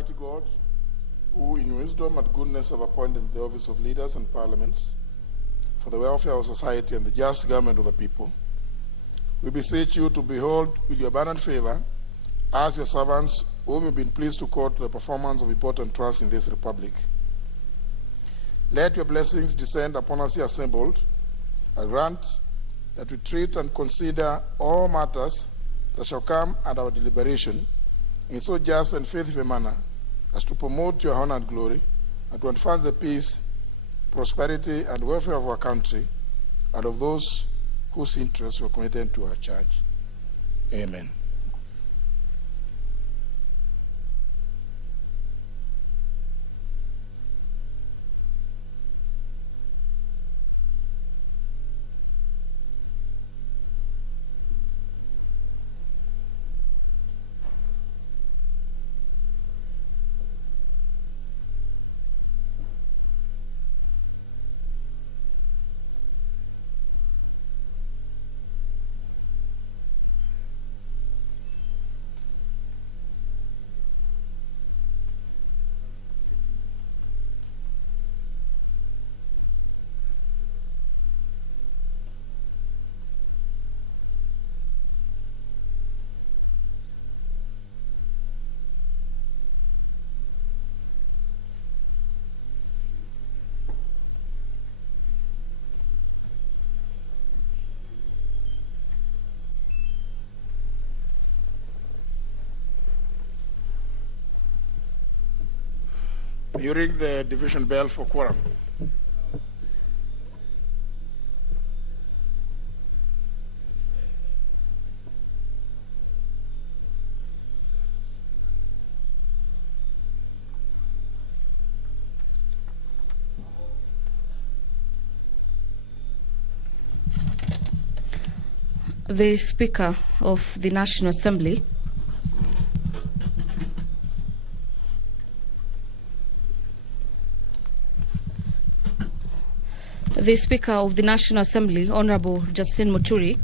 Almighty God, who in wisdom and goodness have appointed the office of leaders and parliaments for the welfare of society and the just government of the people, we beseech you to behold with your abundant favor as your servants whom you've been pleased to call to the performance of important trusts in this republic. Let your blessings descend upon us here assembled, and grant that we treat and consider all matters that shall come at our deliberation in so just and faithful a manner as to promote your honor and glory, and to advance the peace, prosperity, and welfare of our country and of those whose interests were committed to our charge. Amen. You ring the division bell for quorum. The Speaker of the National Assembly, Honorable Justin Muturi,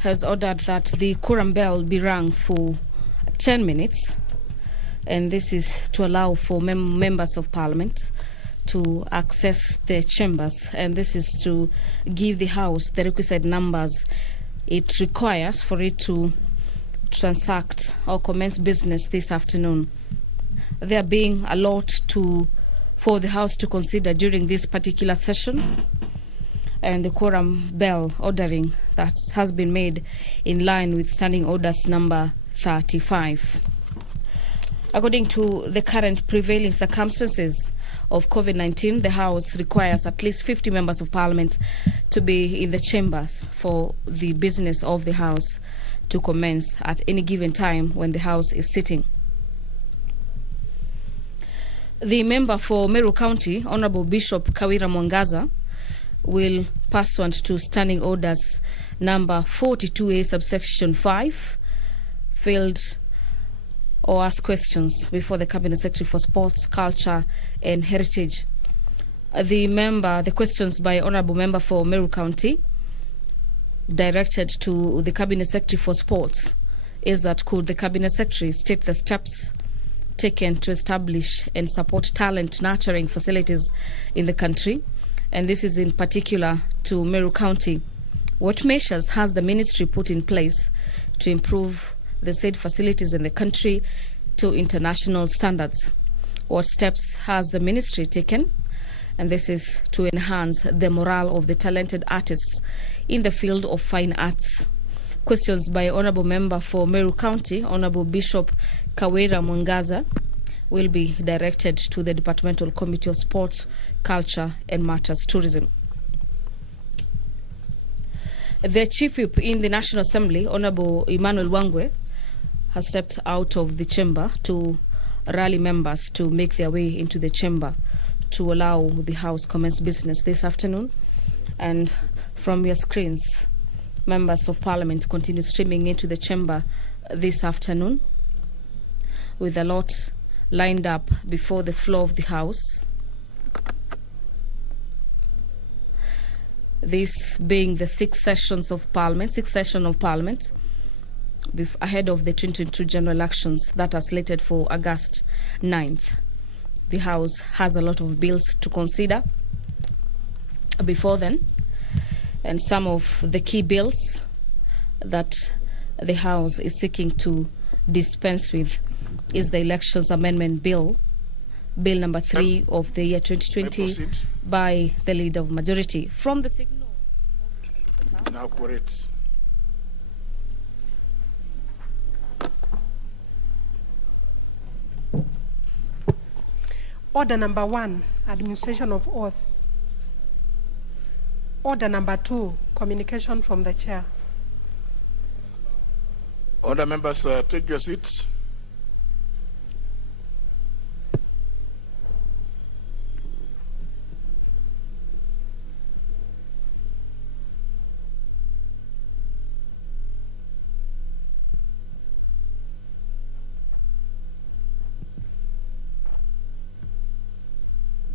has ordered that the quorum bell be rung for 10 minutes, and this is to allow for members of Parliament to access their chambers, and this is to give the House the requisite numbers it requires for it to transact or commence business this afternoon. There being a lot for the House to consider during this particular session, and the quorum bell ordering that has been made in line with Standing Orders number 35. According to the current prevailing circumstances of COVID-19, the House requires at least 50 members of Parliament to be in the chambers for the business of the House to commence at any given time when the House is sitting. The member for Meru County, Honorable Bishop Kawira Mwangaza, will, pursuant to Standing Orders number 42A subsection 5, field or ask questions before the Cabinet Secretary for Sports, Culture and Heritage. The questions by Honorable Member for Meru County directed to the Cabinet Secretary for Sports is that could the Cabinet Secretary state the steps taken to establish and support talent nurturing facilities in the country, and this is in particular to Meru County. What measures has the ministry put in place to improve the said facilities in the country to international standards? What steps has the ministry taken? And this is to enhance the morale of the talented artists in the field of fine arts. Questions by Honorable Member for Meru County, Honorable Bishop Kawira Mwangaza, will be directed to the Departmental Committee of Sports, Culture and Matters Tourism. The Chief Whip in the National Assembly, Honorable Emmanuel Wangwe, has stepped out of the chamber to rally members to make their way into the chamber to allow the House commence business this afternoon. And from your screens, members of Parliament continue streaming into the chamber this afternoon with a lot lined up before the floor of the House. This being the sixth session of Parliament, ahead of the 2022 general elections that are slated for August 9th. The House has a lot of bills to consider before then, and some of the key bills that the House is seeking to dispense with is the Elections Amendment Bill, Bill number 3 of the year 2020, by the Leader of Majority. From the signal. Now for it. Order number 1, administration of oath. Order number 2, communication from the chair. Order members, take your seats.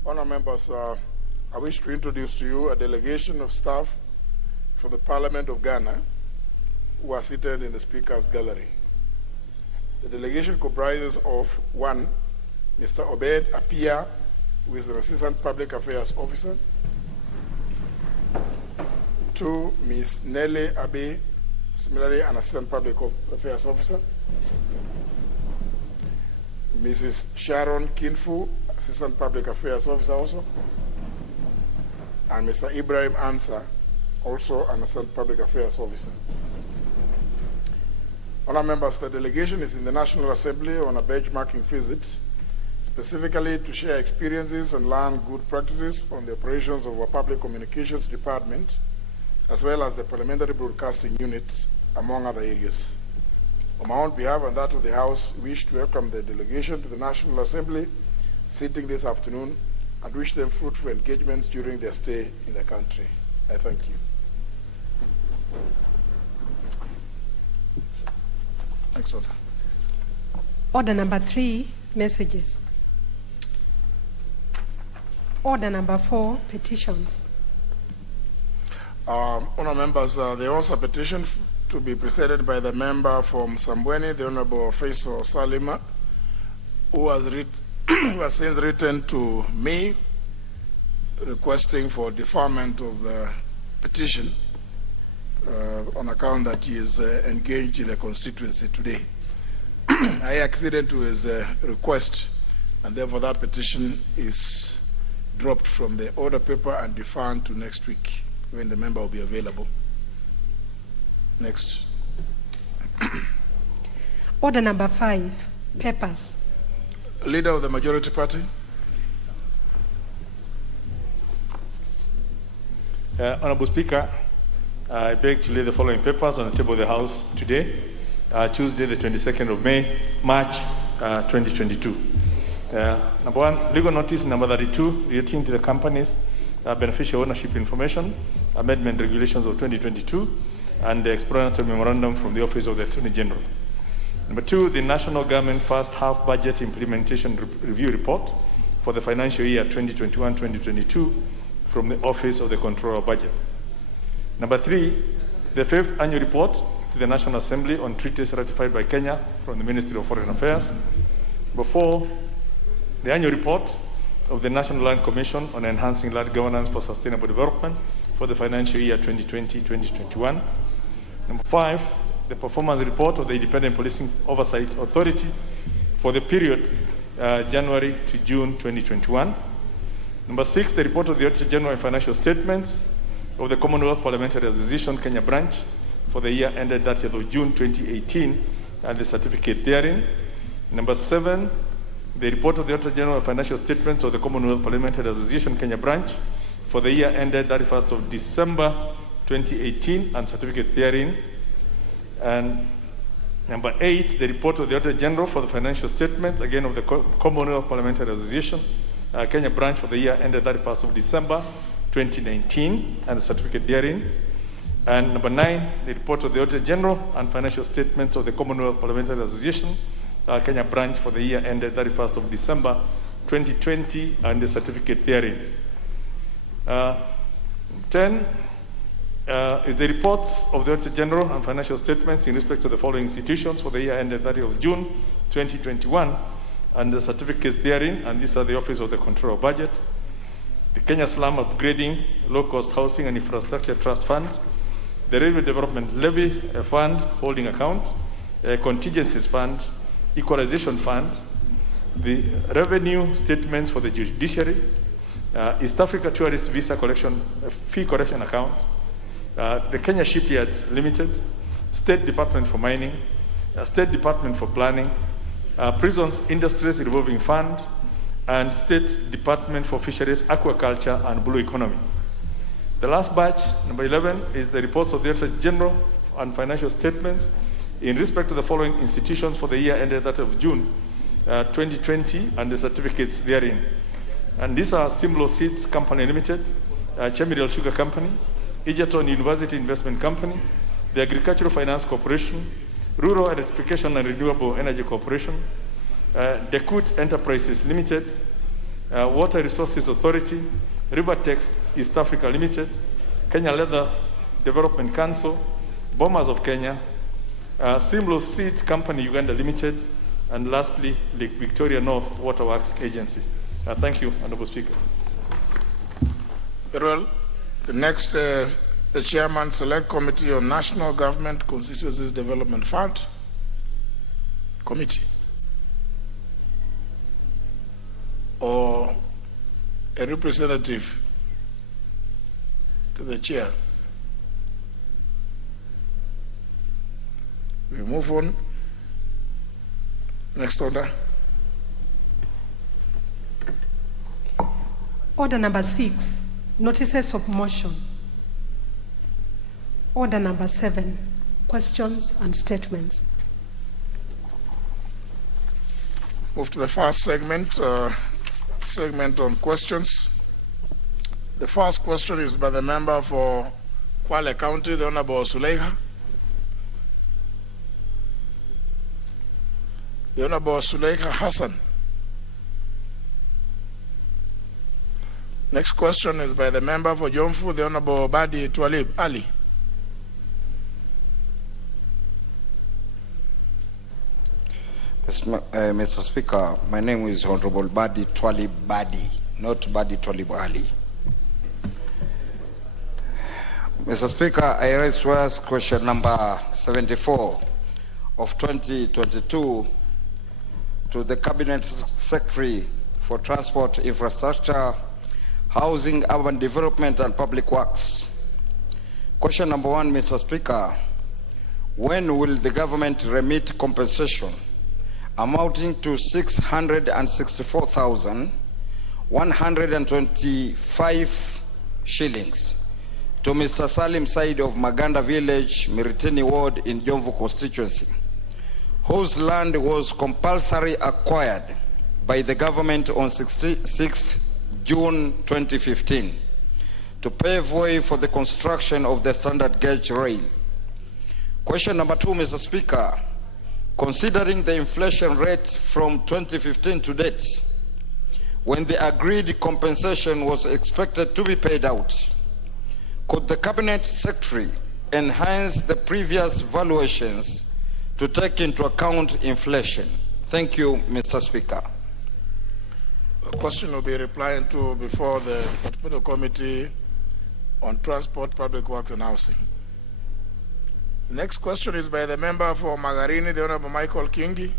Honour members, I wish to introduce to you a delegation of staff from the Parliament of Ghana who are seated in the Speaker's Gallery. The delegation comprises of 1, Mr. Obed Apia, who is an Assistant Public Affairs Officer; 2, Ms. Nelly Abe, similarly an Assistant Public Affairs Officer; Mrs. Sharon Kinfu, Assistant Public Affairs Officer also; and Mr. Ibrahim Ansah, also an Assistant Public Affairs Officer. Honour members, the delegation is in the National Assembly on a benchmarking visit, specifically to share experiences and learn good practices on the operations of our Public Communications Department, as well as the Parliamentary Broadcasting Unit, among other areas. On my own behalf and that of the House, we wish to welcome the delegation to the National Assembly sitting this afternoon and wish them fruitful engagements during their stay in the country. I thank you. Next order. Order number 3, messages. Order number 4, petitions. Honour members, there was a petition to be presented by the member from Sambweni, the Honourable Faisal Salima, who has since written to me requesting for deferment of the petition on account that he is engaged in the constituency today. I acceded to his request, and therefore that petition is dropped from the order paper and deferred to next week when the member will be available. Next. Order number 5, papers. Leader of the Majority Party. Honourable Speaker, I beg to lay the following papers on the table of the House today, Tuesday, the 22nd of March 2022. Number 1, legal notice number 32 relating to the company's beneficial ownership information, amendment regulations of 2022, and the explanatory memorandum from the Office of the Attorney General. Number 2, the National Government First Half Budget Implementation Review Report for the financial year 2021-2022 from the Office of the Controller of Budget. Number 3, the 5th Annual Report to the National Assembly on treaties ratified by Kenya from the Ministry of Foreign Affairs. Number 4, the Annual Report of the National Land Commission on enhancing land governance for sustainable development for the financial year 2020-2021. Number 5, the performance report of the Independent Policing Oversight Authority for the period January to June 2021. Number 6, the report of the Auditor General and financial statements of the Commonwealth Parliamentary Association Kenya branch for the year ended 30th of June 2018 and the certificate therein. Number 7, the report of the Auditor General and financial statements of the Commonwealth Parliamentary Association Kenya branch for the year ended 31st of December 2018 and certificate therein. And number 8, the report of the Auditor General for the financial statements, again of the Commonwealth Parliamentary Association Kenya branch for the year ended 31st of December 2019 and the certificate therein. And number 9, the report of the Auditor General and financial statements of the Commonwealth Parliamentary Association Kenya branch for the year ended 31st of December 2020 and the certificate therein. 10, is the reports of the Auditor General and financial statements in respect to the following institutions for the year ended 30th of June 2021 and the certificates therein, and these are the Office of the Controller of Budget, the Kenya Slum Upgrading Low-Cost Housing and Infrastructure Trust Fund, the Railway Development Levy Fund Holding Account, Contingencies Fund, Equalization Fund, the Revenue Statements for the Judiciary, East Africa Tourist Visa Collection Fee Collection Account, the Kenya Shipyards Limited, State Department for Mining, State Department for Planning, Prisons Industries Revolving Fund, and State Department for Fisheries, Aquaculture, and Blue Economy. The last batch, number 11, is the reports of the Auditor General and financial statements in respect to the following institutions for the year ended 30th of June 2020 and the certificates therein. And these are Simlo Seeds Company Limited, Chemiril Sugar Company, Egerton University Investment Company, the Agricultural Finance Corporation, Rural Electrification and Renewable Energy Corporation, Dekut Enterprises Limited, Water Resources Authority, Rivertex East Africa Limited, Kenya Leather Development Council, Bombers of Kenya, Simlo Seeds Company Uganda Limited, and lastly, Lake Victoria North Waterworks Agency. Thank you, Honorable Speaker. Very well. The next, the Chairman Select Committee on National Government Constituencies Development Fund Committee, or a representative to the chair. We move on. Next order. Order number 6, notices of motion. Order number 7, questions and statements. Move to the first segment, segment on questions. The first question is by the member for Kwale County, the Honorable Suleika. The Honorable Suleika Hassan. Next question is by the member for Jomfu, the Honorable Badi Twalib Ali. Mr. Speaker, my name is Honorable Badi Twalib Badi, not Badi Twalib Ali. Mr. Speaker, I raise first question number 74 of 2022 to the Cabinet Secretary for Transport, Infrastructure, Housing, Urban Development and Public Works. Question number 1, Mr. Speaker, when will the government remit compensation amounting to 664,125 shillings to Mr. Salim Said of Maganda Village, Miritini Ward in Jomvu constituency, whose land was compulsory acquired by the government on 6th June 2015 to pave way for the construction of the standard gauge rail. Question number 2, Mr. Speaker, considering the inflation rate from 2015 to date, when the agreed compensation was expected to be paid out, could the Cabinet Secretary enhance the previous valuations to take into account inflation? Thank you, Mr. Speaker. A question will be replied to before the Departmental Committee on Transport, Public Works and Housing. The next question is by the member for Magarini, the Honorable Michael Kingi.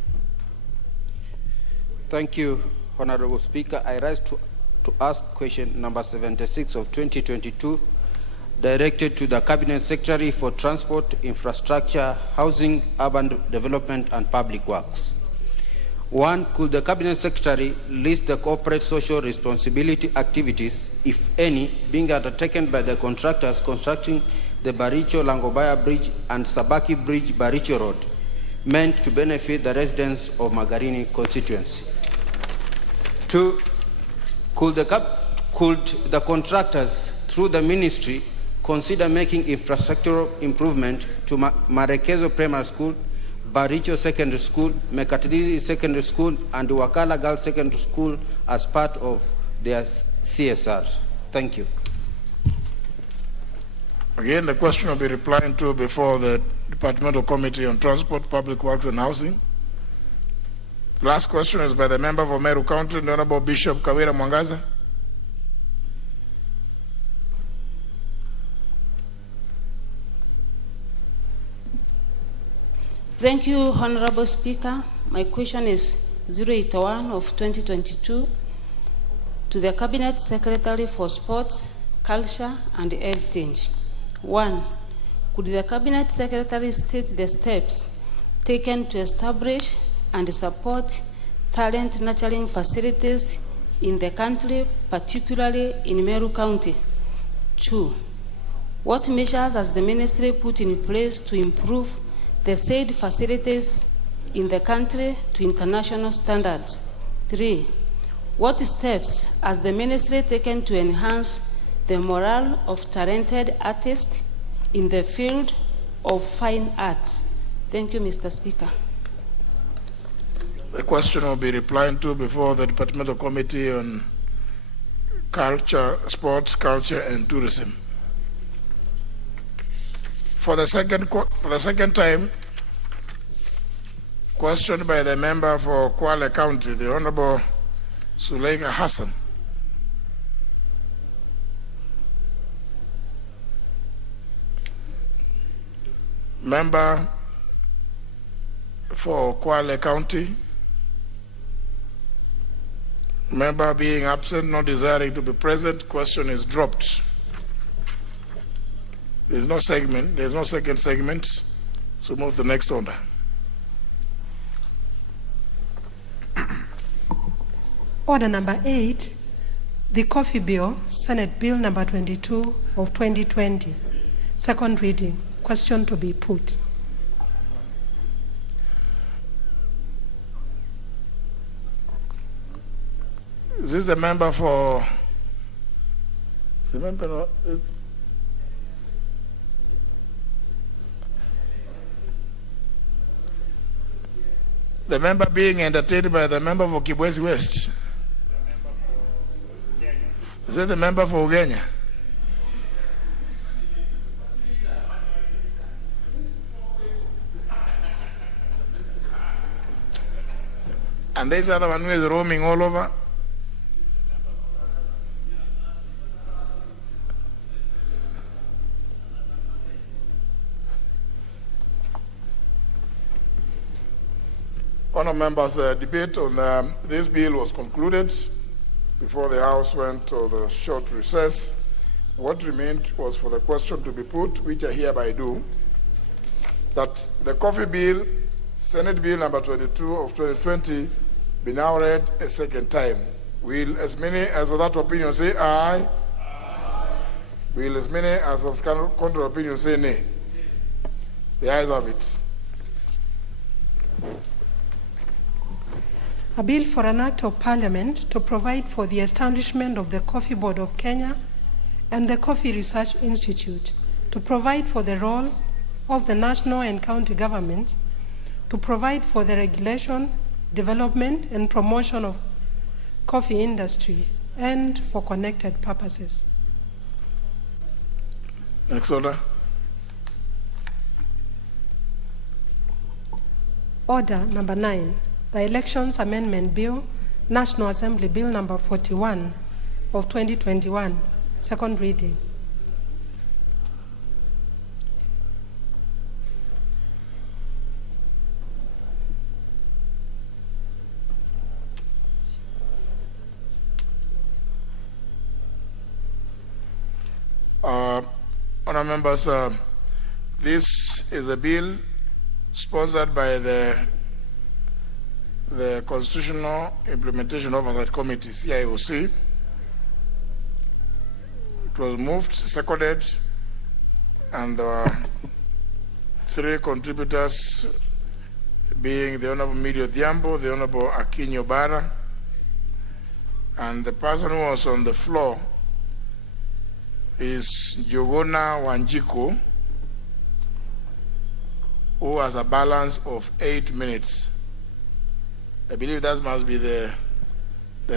Thank you, Honorable Speaker. I rise to ask question number 76 of 2022, directed to the Cabinet Secretary for Transport, Infrastructure, Housing, Urban Development and Public Works. 1, could the Cabinet Secretary list the corporate social responsibility activities, if any, being undertaken by the contractors constructing the Baricho Langobaya Bridge and Sabaki Bridge Baricho Road, meant to benefit the residents of Magarini constituency? 2, could the contractors, through the ministry, consider making infrastructural improvement to Marekezo Primary School, Baricho Secondary School, Mekatili Secondary School, and Wakala Girls Secondary School as part of their CSR? Thank you. Again, the question will be replying to before the Departmental Committee on Transport, Public Works and Housing. Last question is by the member for Meru County, the Honorable Bishop Kawira Mwangaza. Thank you, Honorable Speaker. My question is 081 of 2022 to the Cabinet Secretary for Sports, Culture and Heritage. 1. Could the Cabinet Secretary state the steps taken to establish and support talent nurturing facilities in the country, particularly in Meru County? 2. What measures has the ministry put in place to improve the said facilities in the country to international standards? 3. What steps has the ministry taken to enhance the morale of talented artists in the field of fine arts? Thank you, Mr. Speaker. The question will be replying to before the Departmental Committee on Culture, Sports, Culture and Tourism. For the second time, question by the member for Kwale County, the Honorable Suleika Hassan. Member for Kwale County. Member being absent, not desiring to be present, question is dropped. There's no segment, there's no second segment, so move to the next order. Order number 8, the Coffee Bill, Senate Bill number 22 of 2020. Second reading. Question to be put. Is this the member for... Is the member not... The member being entertained by the member for Kibwezi West. Is that the member for Ugenya? And this other one who is roaming all over? Honourable members, the debate on this bill was concluded before the House went to the short recess. What remained was for the question to be put, which I hereby do, that the Coffee Bill, Senate Bill number 22 of 2020, be now read a second time. Will as many as of that opinion say aye? Aye. Will as many as of contrary opinion say nay? The ayes have it. A bill for an act of parliament to provide for the establishment of the Coffee Board of Kenya and the Coffee Research Institute, to provide for the role of the national and county government, to provide for the regulation, development and promotion of coffee industry, and for connected purposes. Next order. Order number 9. The Elections Amendment Bill, National Assembly Bill number 41 of 2021, second reading. Honourable members, this is a bill sponsored by the Constitutional Implementation Oversight Committee, CIOC. It was moved, seconded, and three contributors being the Honorable Midio Thiambo, the Honorable Akinyo Bara, and the person who was on the floor is Jogona Wanjiku, who has a balance of 8 minutes. I believe that must be the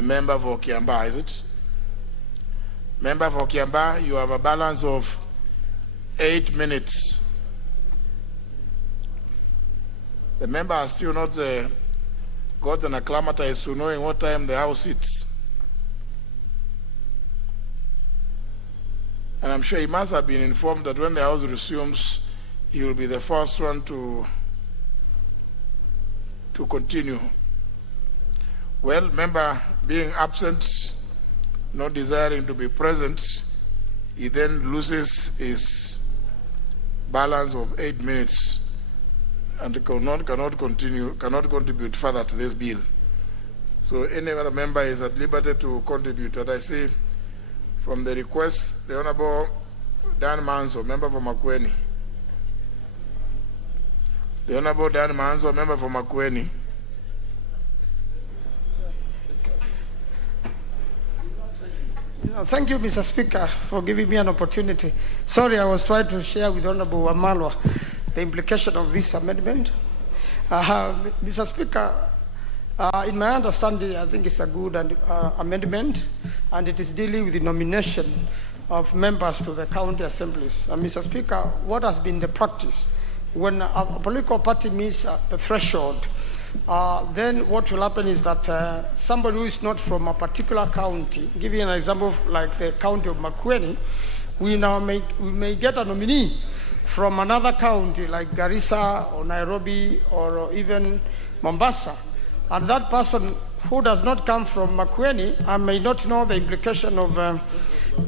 member for Kiamba, is it? Member for Kiamba, you have a balance of 8 minutes. The member has still not gotten acclimatized to knowing what time the House sits. And I'm sure he must have been informed that when the House resumes, he will be the first one to continue. Well, member being absent, not desiring to be present, he then loses his balance of 8 minutes and cannot contribute further to this bill. So any other member is at liberty to contribute. And I see from the request, the Honorable Dan Manso, member for Makueni. The Honorable Dan Manso, member for Makueni. Thank you, Mr. Speaker, for giving me an opportunity. Sorry, I was trying to share with Honorable Wamalwa the implication of this amendment. Mr. Speaker, in my understanding, I think it's a good amendment, and it is dealing with the nomination of members to the county assemblies. Mr. Speaker, what has been the practice? When a political party meets the threshold, then what will happen is that somebody who is not from a particular county, giving an example of like the county of Makueni, we may get a nominee from another county like Garissa or Nairobi or even Mombasa. And that person who does not come from Makueni and may not know the implication of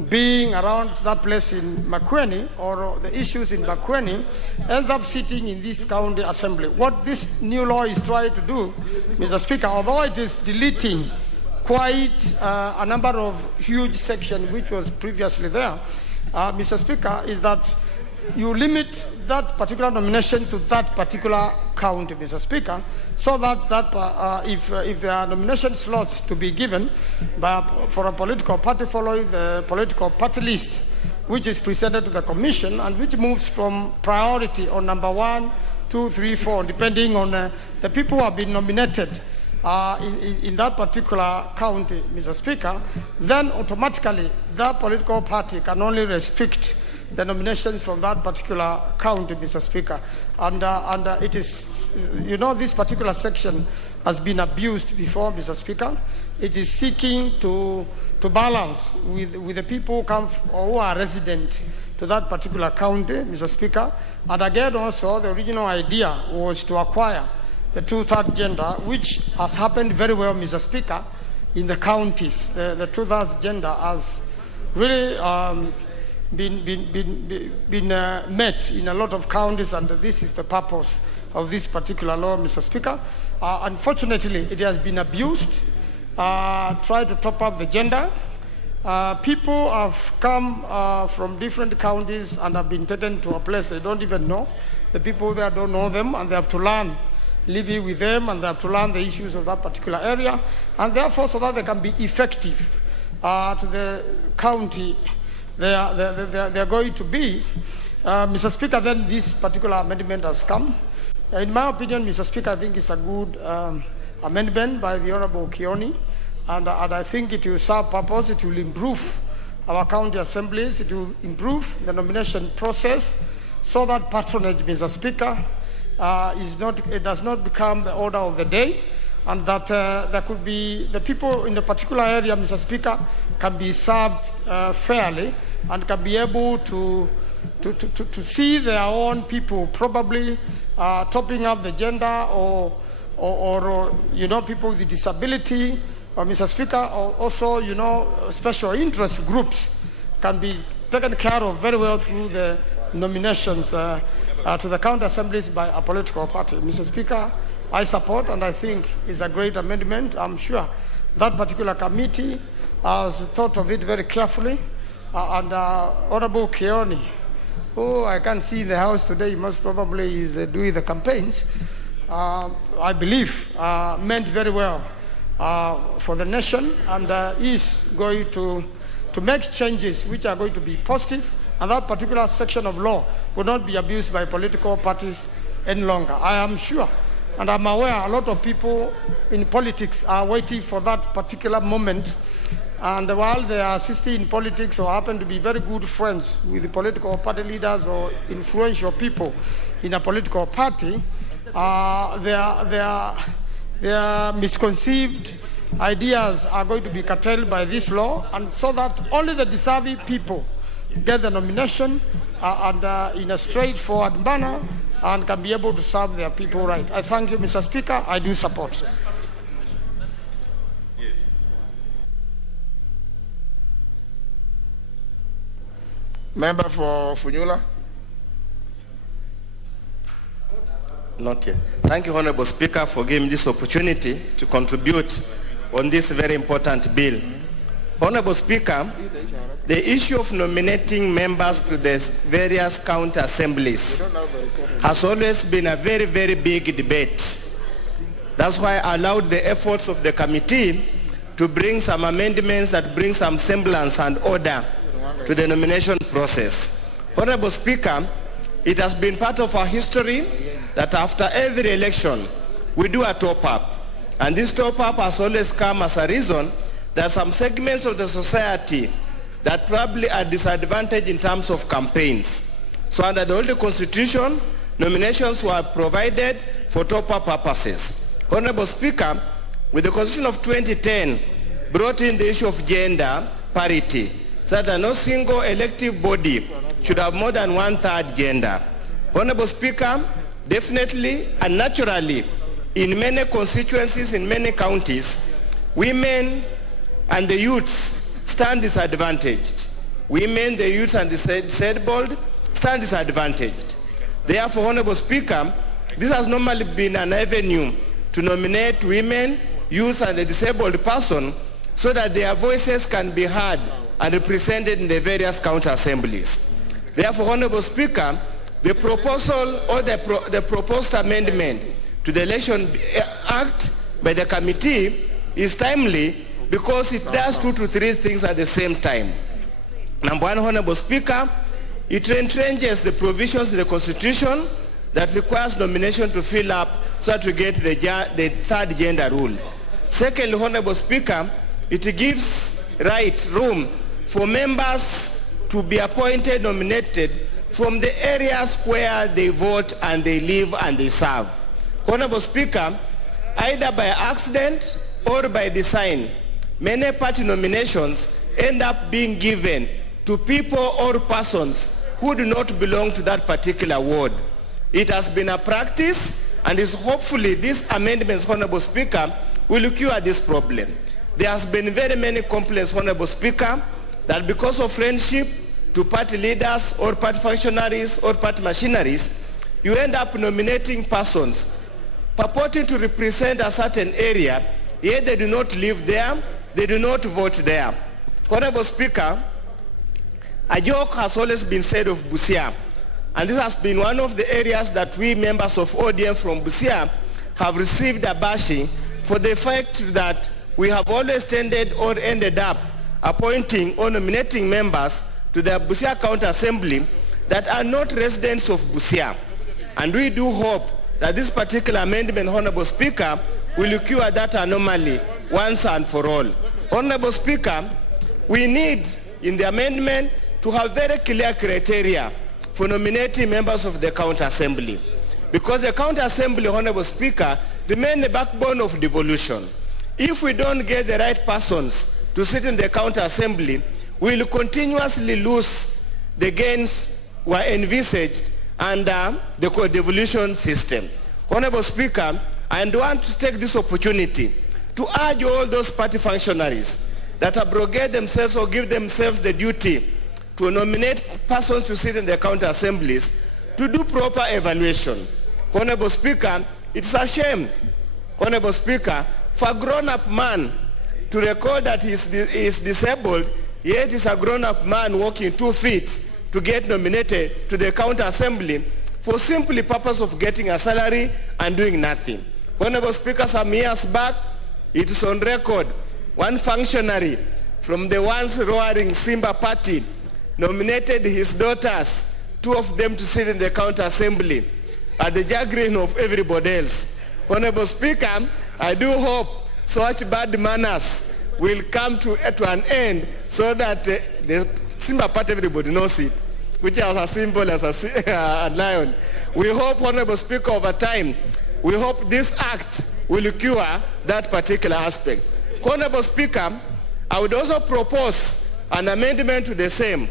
being around that place in Makueni or the issues in Makueni ends up sitting in this county assembly. What this new law is trying to do, Mr. Speaker, although it is deleting quite a number of huge sections which was previously there, Mr. Speaker, is that you limit that particular nomination to that particular county, Mr. Speaker, so that if there are nomination slots to be given for a political party following the political party list, which is presented to the Commission and which moves from priority on number 1, 2, 3, 4, depending on the people who have been nominated in that particular county, Mr. Speaker, then automatically that political party can only restrict the nominations from that particular county, Mr. Speaker. And it is, this particular section has been abused before, Mr. Speaker. It is seeking to balance with the people who come or who are resident to that particular county, Mr. Speaker. And again, also, the original idea was to acquire the 2/3 gender, which has happened very well, Mr. Speaker, in the counties. The 2/3 gender has really been met in a lot of counties, and this is the purpose of this particular law, Mr. Speaker. Unfortunately, it has been abused, tried to top up the gender. People have come from different counties and have been taken to a place they don't even know. The people there don't know them, and they have to learn living with them, and they have to learn the issues of that particular area, and therefore, so that they can be effective to the county they are going to be. Mr. Speaker, then this particular amendment has come. In my opinion, Mr. Speaker, I think it's a good amendment by the Honorable Kioni, and I think it will serve purpose. It will improve our county assemblies. It will improve the nomination process so that patronage, Mr. Speaker, it does not become the order of the day, and that there could be the people in the particular area, Mr. Speaker, can be served fairly and can be able to see their own people probably topping up the gender or people with disability, or Mr. Speaker, or also special interest groups can be taken care of very well through the nominations to the county assemblies by a political party. Mr. Speaker, I support, and I think is a great amendment. I'm sure that particular committee has thought of it very carefully. And Honorable Kioni, who I can't see in the House today, most probably is doing the campaigns, I believe meant very well for the nation, and is going to make changes which are going to be positive, and that particular section of law will not be abused by political parties any longer. I am sure, and I'm aware a lot of people in politics are waiting for that particular moment And while they are assisting in politics or happen to be very good friends with the political party leaders or influential people in a political party, their misconceived ideas are going to be curtailed by this law, and so that only the deserving people get the nomination and in a straightforward manner and can be able to serve their people right. I thank you, Mr. Speaker. I do support. Member for Funyula. Not yet. Thank you, Honorable Speaker, for giving me this opportunity to contribute on this very important bill. Honorable Speaker, the issue of nominating members to the various county assemblies has always been a very, very big debate. That's why I allowed the efforts of the committee to bring some amendments that bring some semblance and order to the nomination process. Honorable Speaker, it has been part of our history that after every election, we do a top-up. And this top-up has always come as a reason that some segments of the society that probably are disadvantaged in terms of campaigns. So under the old constitution, nominations were provided for top-up purposes. Honorable Speaker, with the constitution of 2010, brought in the issue of gender parity, so that no single elective body should have more than 1/3 gender. Honorable Speaker, definitely and naturally, in many constituencies, in many counties, women and the youths stand disadvantaged. Women, the youths, and the disabled stand disadvantaged. Therefore, Honorable Speaker, this has normally been an avenue to nominate women, youths, and the disabled person so that their voices can be heard and represented in the various county assemblies. Therefore, Honorable Speaker, the proposal or the proposed amendment to the Election Act by the committee is timely because it does 2 to 3 things at the same time. Number one, Honorable Speaker, it entrenches the provisions in the Constitution that requires nomination to fill up so that we get the third gender rule. Secondly, Honorable Speaker, it gives room for members to be appointed, nominated from the areas where they vote and they live and they serve. Honorable Speaker, either by accident or by design, many party nominations end up being given to people or persons who do not belong to that particular ward. It has been a practice, and is hopefully these amendments, Honorable Speaker, will cure this problem. There has been very many complaints, Honorable Speaker, that because of friendship to party leaders or party functionaries or party machineries, you end up nominating persons purporting to represent a certain area, yet they do not live there, they do not vote there. Honorable Speaker, a joke has always been said of Busia, and this has been one of the areas that we members of ODM from Busia have received a bashing for the fact that we have always tended or ended up appointing or nominating members to the Busia County Assembly that are not residents of Busia. And we do hope that this particular amendment, Honorable Speaker, will cure that anomaly once and for all. Honorable Speaker, we need in the amendment to have very clear criteria for nominating members of the County Assembly. Because the County Assembly, Honorable Speaker, remain the backbone of devolution. If we don't get the right persons to sit in the County Assembly, we will continuously lose the gains were envisaged under the co-devolution system. Honorable Speaker, I want to take this opportunity to urge all those party functionaries that abrogate themselves or give themselves the duty to nominate persons to sit in the county assemblies to do proper evaluation. Honorable Speaker, it's a shame, Honorable Speaker, for a grown-up man to record that he is disabled, yet is a grown-up man walking 2 feet to get nominated to the county assembly for simply purpose of getting a salary and doing nothing. Honorable Speaker, some years back, it is on record, one functionary from the once roaring Simba party nominated his daughters, 2 of them to sit in the county assembly at the chagrin of everybody else. Honorable Speaker, I do hope such bad manners will come to an end so that the Simba part everybody knows it, which is as simple as a lion. We hope, Honorable Speaker, over time, we hope this act will cure that particular aspect. Honorable Speaker, I would also propose an amendment to the same,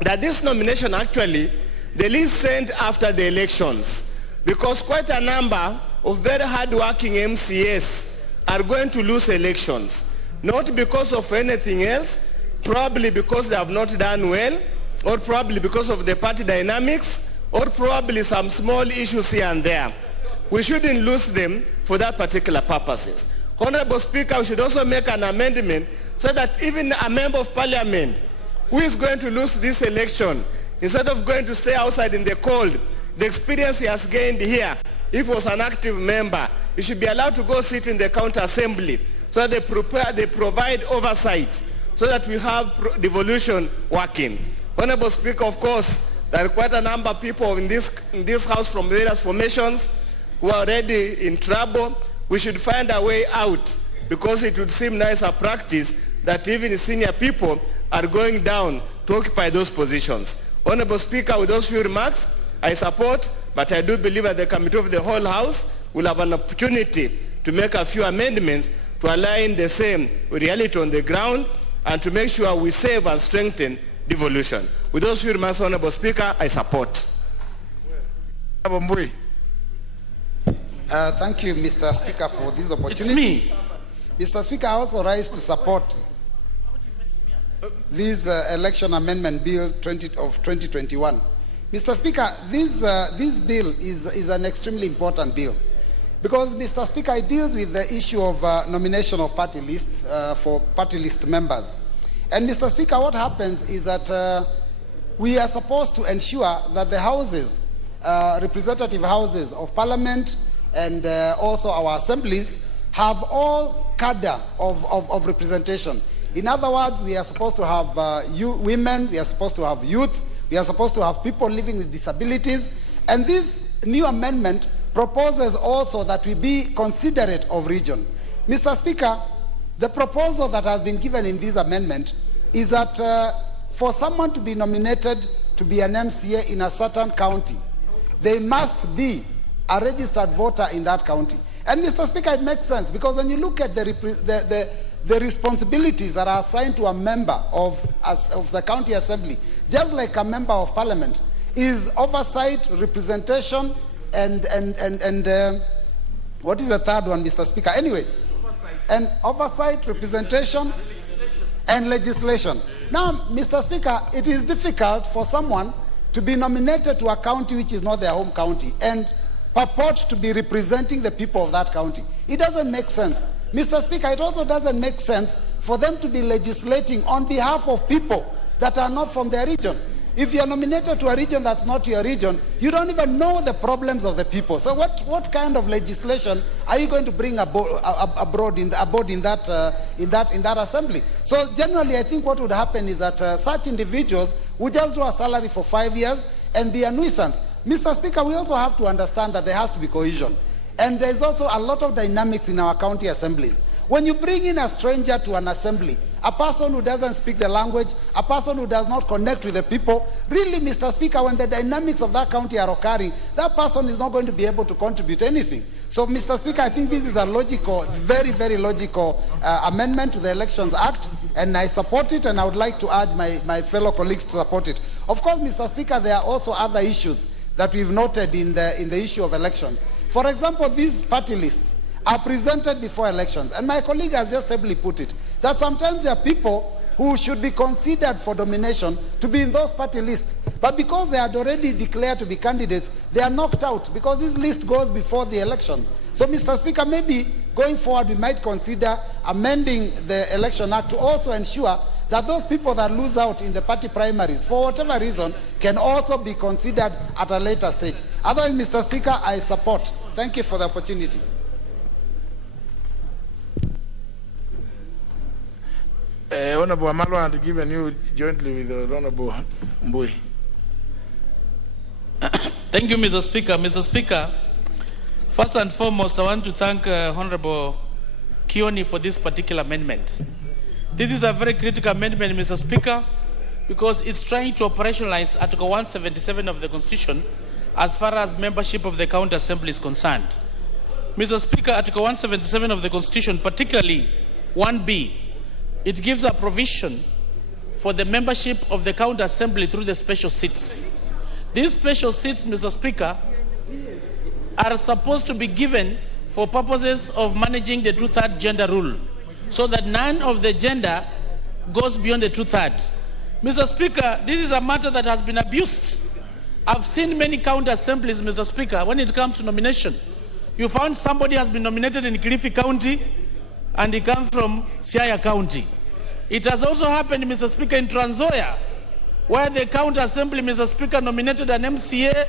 that this nomination actually, the list sent after the elections, because quite a number of very hard-working MCAs are going to lose elections, not because of anything else, probably because they have not done well, or probably because of the party dynamics, or probably some small issues here and there. We shouldn't lose them for that particular purposes. Honorable Speaker, we should also make an amendment so that even a member of parliament who is going to lose this election, instead of going to stay outside in the cold, the experience he has gained here, if he was an active member, he should be allowed to go sit in the county assembly so that they provide oversight so that we have devolution working. Honorable Speaker, of course, there are quite a number of people in this house from various formations who are already in trouble. We should find a way out, because it would seem nice a practice that even senior people are going down to occupy those positions. Honorable Speaker, with those few remarks, I support, but I do believe that the Committee of the whole House will have an opportunity to make a few amendments to align the same reality on the ground and to make sure we save and strengthen devolution. With those few remarks, Honorable Speaker, I support. Thank you, Mr. Speaker, for this opportunity. It's me. Mr. Speaker, I also rise to support this election amendment bill of 2021. Mr. Speaker, this bill is an extremely important bill because, Mr. Speaker, it deals with the issue of nomination of party lists for party list members. And, Mr. Speaker, what happens is that we are supposed to ensure that the houses, representative houses of parliament and also our assemblies have all cadre of representation. In other words, we are supposed to have women, we are supposed to have youth, we are supposed to have people living with disabilities. And this new amendment proposes also that we be considerate of region. Mr. Speaker, the proposal that has been given in this amendment is that for someone to be nominated to be an MCA in a certain county, they must be a registered voter in that county. And Mr. Speaker, it makes sense because when you look at the responsibilities that are assigned to a member of the county assembly, just like a member of parliament, is oversight, representation, and what is the third one, Mr. Speaker? Anyway, and oversight, representation, and legislation. Now, Mr. Speaker, it is difficult for someone to be nominated to a county which is not their home county and purport to be representing the people of that county. It doesn't make sense. Mr. Speaker, it also doesn't make sense for them to be legislating on behalf of people that are not from their region. If you are nominated to a region that's not your region, you don't even know the problems of the people. So what kind of legislation are you going to bring abroad in that assembly? So generally, I think what would happen is that such individuals would just draw a salary for 5 years and be a nuisance. Mr. Speaker, we also have to understand that there has to be cohesion. And there's also a lot of dynamics in our county assemblies. When you bring in a stranger to an assembly, a person who doesn't speak the language, a person who does not connect with the people, really, Mr. Speaker, when the dynamics of that county are occurring, that person is not going to be able to contribute anything. So, Mr. Speaker, I think this is a logical, very, very logical amendment to the Elections Act, and I support it, and I would like to urge my fellow colleagues to support it. Of course, Mr. Speaker, there are also other issues that we've noted in the issue of elections. For example, these party lists are presented before elections. And my colleague has just ably put it, that sometimes there are people who should be considered for nomination to be in those party lists. But because they had already declared to be candidates, they are knocked out because this list goes before the elections. So, Mr. Speaker, maybe going forward we might consider amending the Election Act to also ensure that those people that lose out in the party primaries, for whatever reason, can also be considered at a later stage. Otherwise, Mr. Speaker, I support. Thank you for the opportunity. Honorable Amalwa, and given you jointly with the Honorable Mbui. Thank you, Mr. Speaker. Mr. Speaker, first and foremost, I want to thank Honorable Kioni for this particular amendment. This is a very critical amendment, Mr. Speaker, because it's trying to operationalize Article 177 of the Constitution as far as membership of the County Assembly is concerned. Mr. Speaker, Article 177 of the Constitution, particularly 1B, it gives a provision for the membership of the County Assembly through the special seats. These special seats, Mr. Speaker, are supposed to be given for purposes of managing the two-third gender rule, so that none of the gender goes beyond the two-third. Mr. Speaker, this is a matter that has been abused. I've seen many county assemblies, Mr. Speaker, when it comes to nomination. You found somebody has been nominated in Kilifi County and he comes from Siaya County. It has also happened, Mr. Speaker, in Trans Nzoia, where the county assembly, Mr. Speaker, nominated an MCA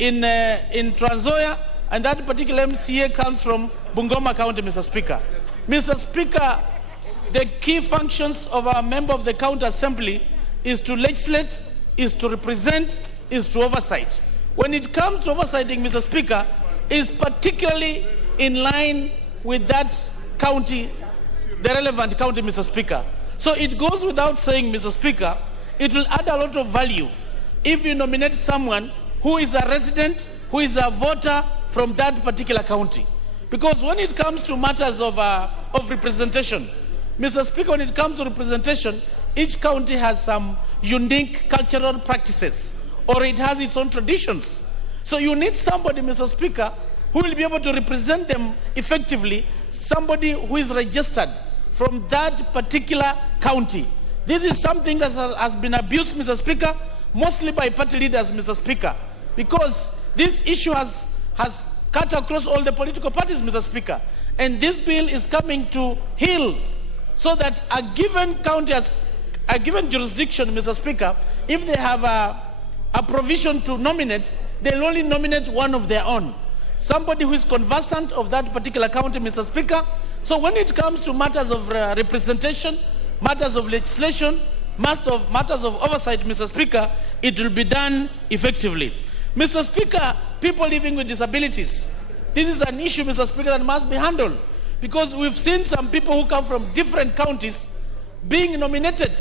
in Trans Nzoia, and that particular MCA comes from Bungoma County, Mr. Speaker. Mr. Speaker, the key functions of a member of the county assembly is to legislate, is to represent, is to oversight. When it comes to oversighting, Mr. Speaker, is particularly in line with that county, the relevant county, Mr. Speaker. So it goes without saying, Mr. Speaker, it will add a lot of value if you nominate someone who is a resident, who is a voter from that particular county. Because when it comes to matters of representation, Mr. Speaker, when it comes to representation, each county has some unique cultural practices, or it has its own traditions. So you need somebody, Mr. Speaker, who will be able to represent them effectively, somebody who is registered from that particular county. This is something that has been abused, Mr. Speaker, mostly by party leaders, Mr. Speaker, because this issue has cut across all the political parties, Mr. Speaker. And this bill is coming to heal so that a given county, a given jurisdiction, Mr. Speaker, if they have a provision to nominate, they'll only nominate one of their own, somebody who is conversant of that particular county, Mr. Speaker. So when it comes to matters of representation, matters of legislation, matters of oversight, Mr. Speaker, it will be done effectively. Mr. Speaker, people living with disabilities, this is an issue, Mr. Speaker, that must be handled, because we've seen some people who come from different counties being nominated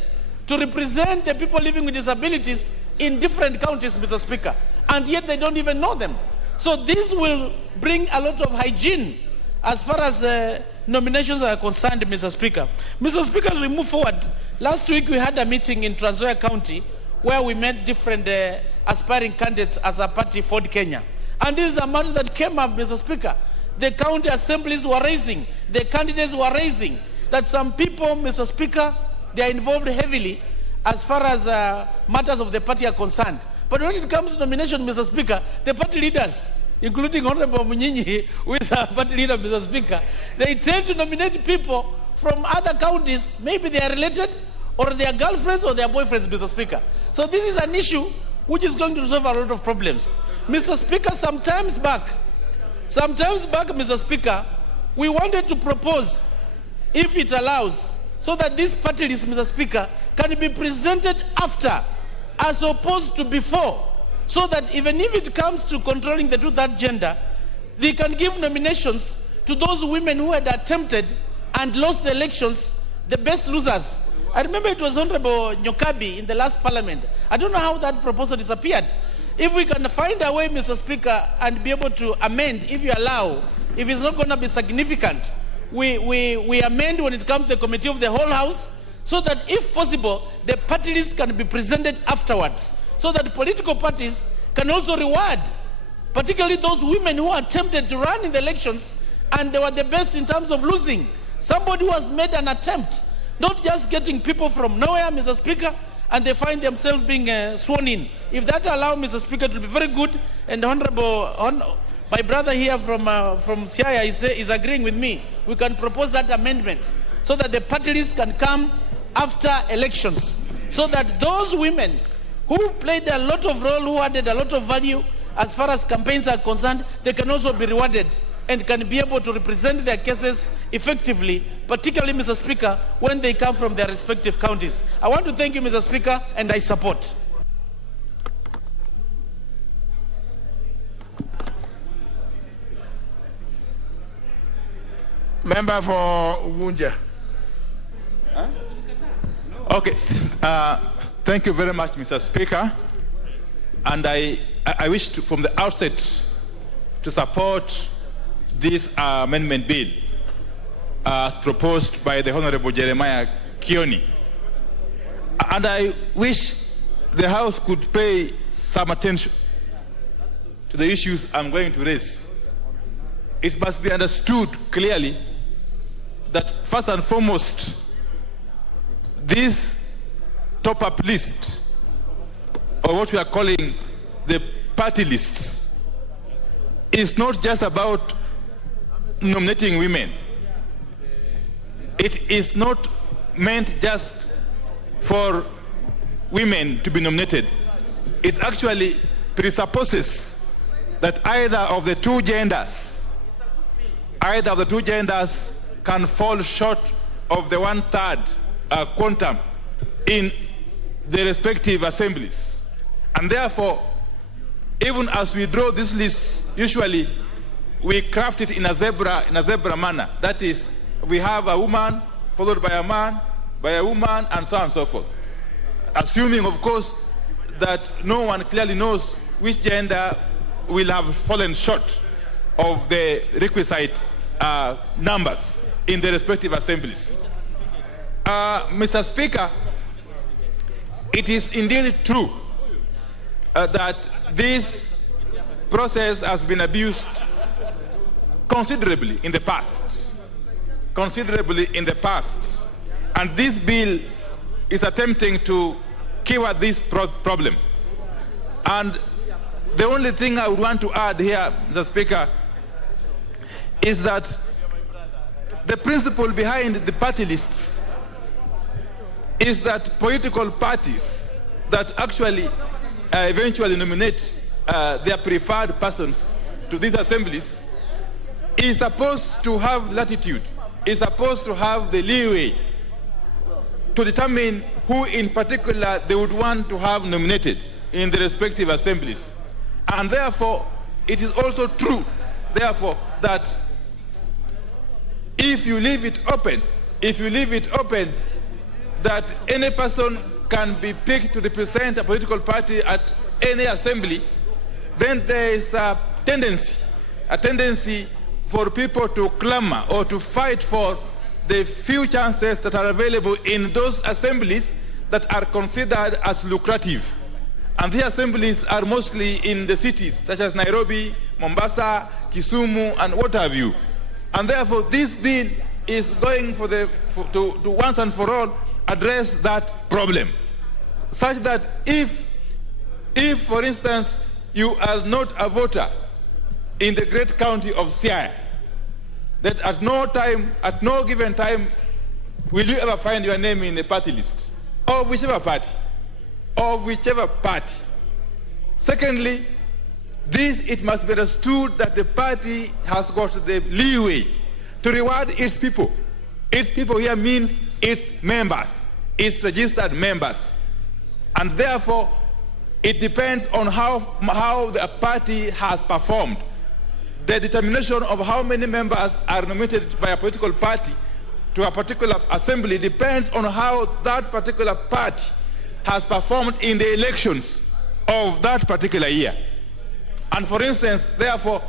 to represent the people living with disabilities in different counties, Mr. Speaker, and yet they don't even know them. So this will bring a lot of hygiene as far as nominations are concerned, Mr. Speaker. Mr. Speaker, as we move forward, last week we had a meeting in Trans Nzoia County where we met different aspiring candidates as a party for Kenya. And this is a matter that came up, Mr. Speaker. The county assemblies were raising, the candidates were raising, that some people, Mr. Speaker, they are involved heavily as far as matters of the party are concerned. But when it comes to nomination, Mr. Speaker, the party leaders, including Honorable Munyinyi, who is a party leader, Mr. Speaker, they tend to nominate people from other counties. Maybe they are related, or they are girlfriends, or they are boyfriends, Mr. Speaker. So this is an issue which is going to resolve a lot of problems. Mr. Speaker, sometimes back, Mr. Speaker, we wanted to propose, if it allows, so that this party list, Mr. Speaker, can be presented after, as opposed to before, so that even if it comes to controlling the two-third gender, they can give nominations to those women who had attempted and lost the elections, the best losers. I remember it was Honorable Nyokabi in the last parliament. I don't know how that proposal disappeared. If we can find a way, Mr. Speaker, and be able to amend, if you allow, if it's not going to be significant, we amend when it comes to the committee of the whole house, so that if possible, the party list can be presented afterwards, so that political parties can also reward, particularly those women who attempted to run in the elections and they were the best in terms of losing. Somebody who has made an attempt, not just getting people from nowhere, Mr. Speaker, and they find themselves being sworn in. If that allows, Mr. Speaker, it will be very good. And my brother here from Siaya is agreeing with me. We can propose that amendment so that the party list can come after elections, so that those women who played a lot of role, who added a lot of value as far as campaigns are concerned, they can also be rewarded and can be able to represent their cases effectively, particularly, Mr. Speaker, when they come from their respective counties. I want to thank you, Mr. Speaker, and I support. Member for Ugunja. Okay. Thank you very much, Mr. Speaker. And I wish to, from the outset to support this amendment bill as proposed by the Honorable Jeremiah Kioni. And I wish the House could pay some attention to the issues I'm going to raise. It must be understood clearly that first and foremost, this top-up list, or what we are calling the party list, is not just about nominating women. It is not meant just for women to be nominated. It actually presupposes that either of the two genders can fall short of the 1/3 quantum in the respective assemblies. And therefore, even as we draw this list, usually we craft it in a zebra manner. That is, we have a woman followed by a man, by a woman, and so on and so forth. Assuming, of course, that no one clearly knows which gender will have fallen short of the requisite numbers in the respective assemblies. Mr. Speaker, it is indeed true that this process has been abused considerably in the past. And this bill is attempting to cure this problem. And the only thing I would want to add here, Mr. Speaker, is that the principle behind the party lists is that political parties that actually eventually nominate their preferred persons to these assemblies is supposed to have latitude, is supposed to have the leeway to determine who in particular they would want to have nominated in the respective assemblies. And therefore, it is also true, therefore, that if you leave it open, that any person can be picked to represent a political party at any assembly, then there is a tendency for people to clamor or to fight for the few chances that are available in those assemblies that are considered as lucrative. And the assemblies are mostly in the cities such as Nairobi, Mombasa, Kisumu, and what have you. And therefore, this bill is going to once and for all address that problem, such that if for instance, you are not a voter in the great county of Siaya, that at no given time, will you ever find your name in the party list of whichever party. Secondly, it must be understood that the party has got the leeway to reward its people. Its people here means its members, its registered members. And therefore, it depends on how the party has performed. The determination of how many members are nominated by a political party to a particular assembly depends on how that particular party has performed in the elections of that particular year. And for instance, therefore,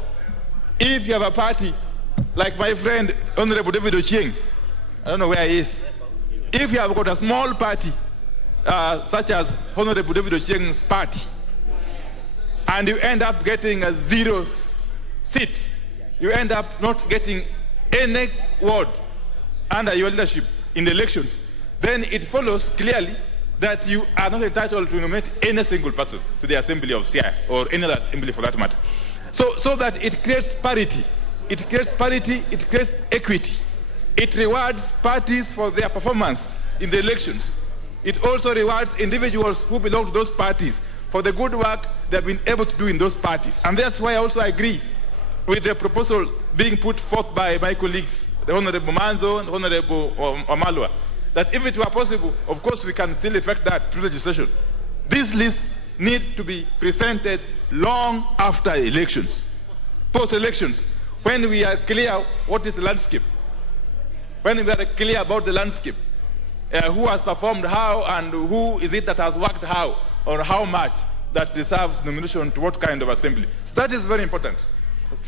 if you have a party like my friend Honorable David Ochieng, I don't know where he is, if you have got a small party such as Honorable David Ochieng's party, and you end up getting a 0 seat, you end up not getting any word under your leadership in the elections, then it follows clearly that you are not entitled to nominate any single person to the assembly of Siaya or any other assembly for that matter. So that it creates parity, it creates equity. It rewards parties for their performance in the elections. It also rewards individuals who belong to those parties for the good work they've been able to do in those parties. And that's why I also agree with the proposal being put forth by my colleagues, the Honorable Manzo and Honorable Omalwa, that if it were possible, of course we can still effect that through legislation. These lists need to be presented long after elections, post-elections, when we are clear what is the landscape, when we are clear about the landscape, who has performed how and who is it that has worked how or how much that deserves nomination to what kind of assembly. So that is very important.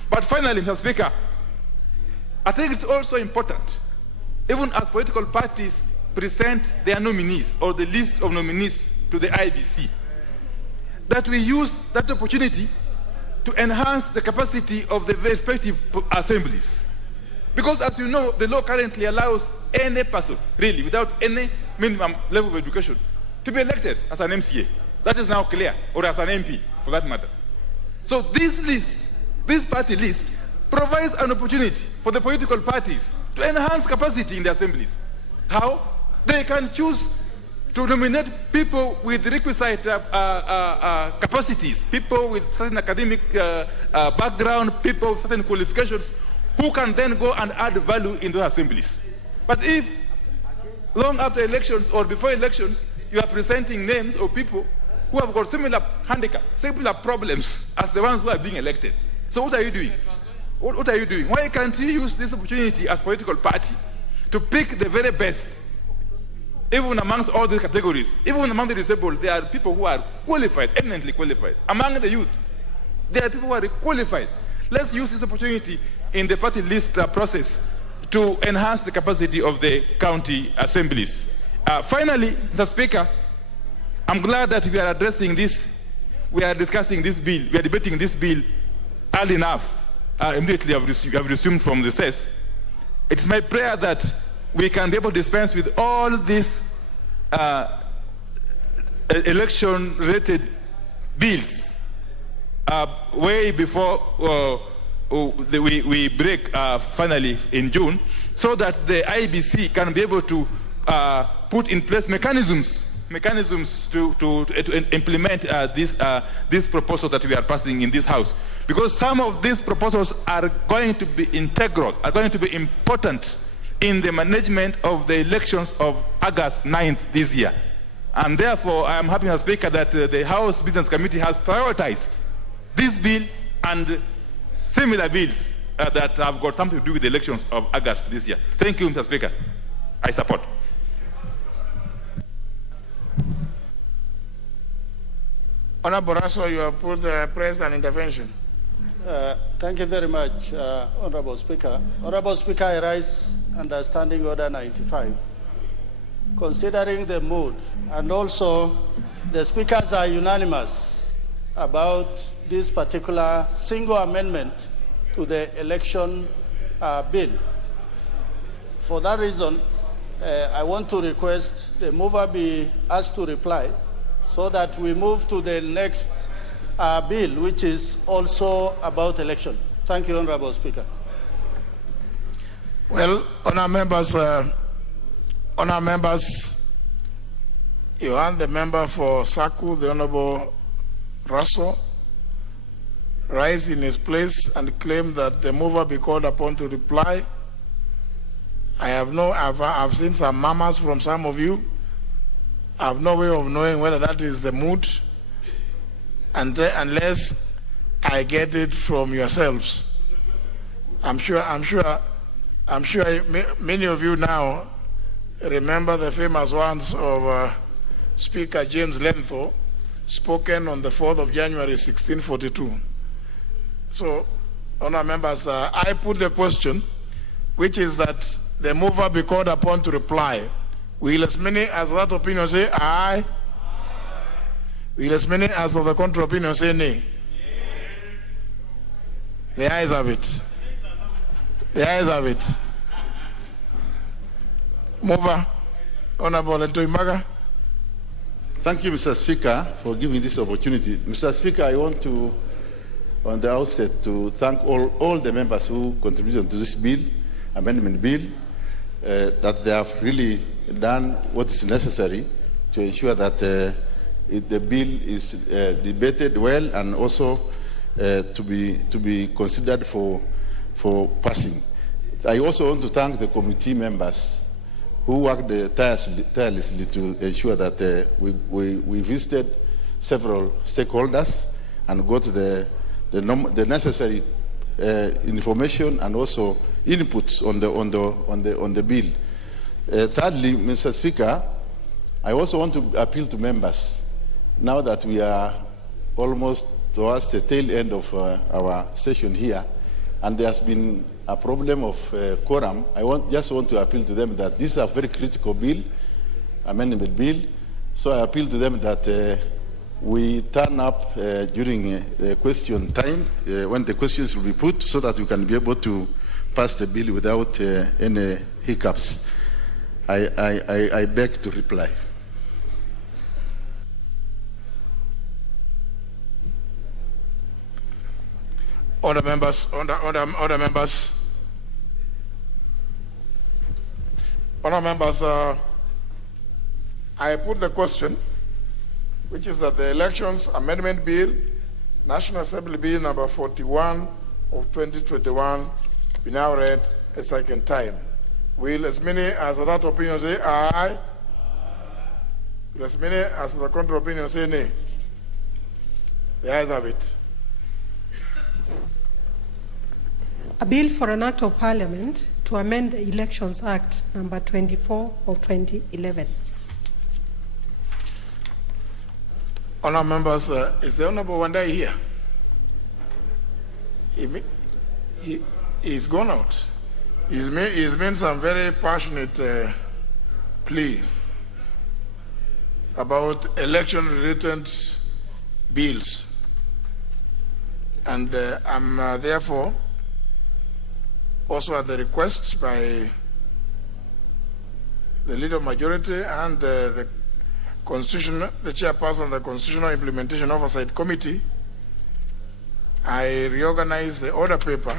But finally, Mr. Speaker, I think it's also important, even as political parties present their nominees or the list of nominees to the IBC, that we use that opportunity to enhance the capacity of the respective assemblies. Because as you know, the law currently allows any person, really, without any minimum level of education, to be elected as an MCA. That is now clear, or as an MP, for that matter. So this list, this party list, provides an opportunity for the political parties to enhance capacity in the assemblies. How? They can choose to nominate people with requisite capacities, people with certain academic background, people with certain qualifications, who can then go and add value in those assemblies. But if long after elections or before elections, you are presenting names of people who have got similar handicap, similar problems as the ones who are being elected, so what are you doing? What are you doing? Why can't you use this opportunity as a political party to pick the very best? Even amongst all these categories, even among the disabled, there are people who are qualified, eminently qualified. Among the youth, there are people who are qualified. Let's use this opportunity in the party list process to enhance the capacity of the county assemblies. Finally, Mr. Speaker, I'm glad that we are addressing this, we are discussing this bill, we are debating this bill early enough. Immediately I've resumed from the recess. It's my prayer that we can be able to dispense with all these election-related bills way before we break finally in June, so that the IBC can be able to put in place mechanisms to implement this proposal that we are passing in this House. Because some of these proposals are going to be integral, are going to be important in the management of the elections of August 9th this year. And therefore, I am happy, Mr. Speaker, that the House Business Committee has prioritized this bill and similar bills that have got something to do with the elections of August this year. Thank you, Mr. Speaker. I support. Honorable Russell, you have put praised an intervention. Thank you very much, Honorable Speaker. Honorable Speaker, I rise under Standing Order 95. Considering the mood, and also the speakers are unanimous about this particular single amendment to the election bill. For that reason, I want to request the mover be asked to reply so that we move to the next bill, which is also about election. Thank you, Honorable Speaker. Well, honour members, you and the member for Saku, the Honorable Russell, rise in his place and claim that the mover be called upon to reply. I've seen some murmurs from some of you. I have no way of knowing whether that is the mood, unless I get it from yourselves. I'm sure many of you now remember the famous words of Speaker James Lentho, spoken on the 4th of January 1642. So, honour members, I put the question, which is that the mover be called upon to reply. Will as many as that opinion say aye? Will as many as of the contrary opinion say nay? The ayes have it. The ayes have it. Mover, Honorable Ntoimaga. Thank you, Mr. Speaker, for giving this opportunity. Mr. Speaker, I want to, on the outset, to thank all the members who contributed to this bill, amendment bill, that they have really done what is necessary to ensure that the bill is debated well and also to be considered for passing. I also want to thank the committee members who worked tirelessly to ensure that we visited several stakeholders and got the necessary information and also inputs on the bill. Thirdly, Mr. Speaker, I also want to appeal to members. Now that we are almost towards the tail end of our session here, and there has been a problem of quorum, I just want to appeal to them that this is a very critical bill, amendment bill. So I appeal to them that we turn up during question time when the questions will be put, so that we can be able to pass the bill without any hiccups. I beg to reply. Other members, I put the question, which is that the Elections Amendment Bill, National Assembly Bill number 41 of 2021, be now read a second time. Will as many as of that opinion say aye? Will as many as of the contrary opinion say nay? The ayes have it. A bill for an act of parliament to amend the Elections Act number 24 of 2011. Honourable members, is the Honourable Wandai here? He's gone out. He's made some very passionate plea about election-related bills. And I'm therefore also at the request by the leader of majority and the chairperson of the Constitutional Implementation Oversight Committee, I reorganize the order paper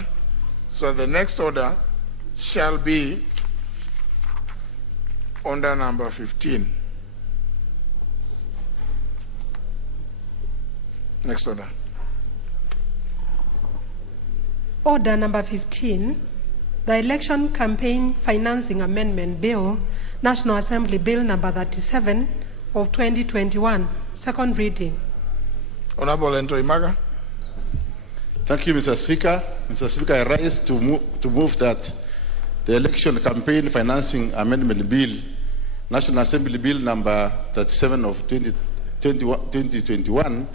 so the next order shall be order number 15. Next order. Order number 15, the Election Campaign Financing Amendment Bill, National Assembly Bill number 37 of 2021, second reading. Honorable Ento Imaga. Thank you, Mr. Speaker. Mr. Speaker, I rise to move that the Election Campaign Financing Amendment Bill, National Assembly Bill number 37 of 2021,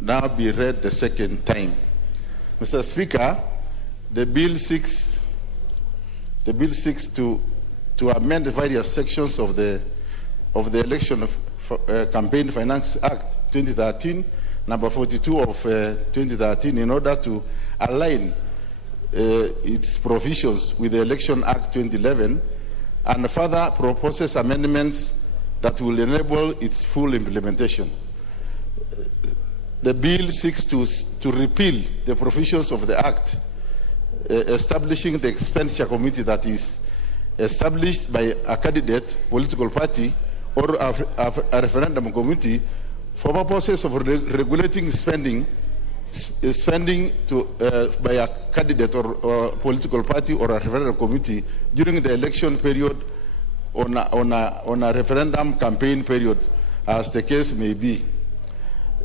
now be read the second time. Mr. Speaker, the bill seeks to amend the various sections of the Election Campaign Finance Act 2013, number 42 of 2013, in order to align its provisions with the Election Act 2011, and further proposes amendments that will enable its full implementation. The bill seeks to repeal the provisions of the Act establishing the expenditure committee that is established by a candidate, political party, or a referendum committee for purposes of regulating spending by a candidate or political party or a referendum committee during the election period on a referendum campaign period, as the case may be.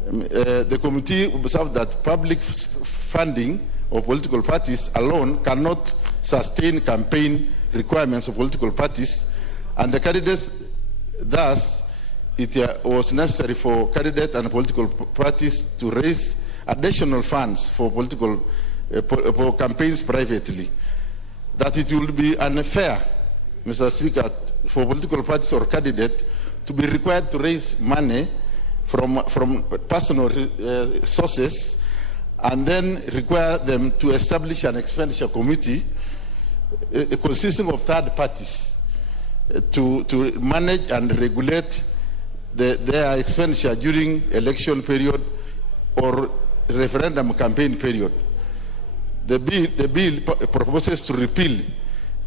The committee observed that public funding of political parties alone cannot sustain campaign requirements of political parties, and the candidates, thus, it was necessary for candidates and political parties to raise additional funds for political for campaigns privately. That it will be unfair, Mr. Speaker, for political parties or candidates to be required to raise money from personal sources and then require them to establish an expenditure committee consisting of third parties to manage and regulate their expenditure during election period or referendum campaign period. The bill proposes to repeal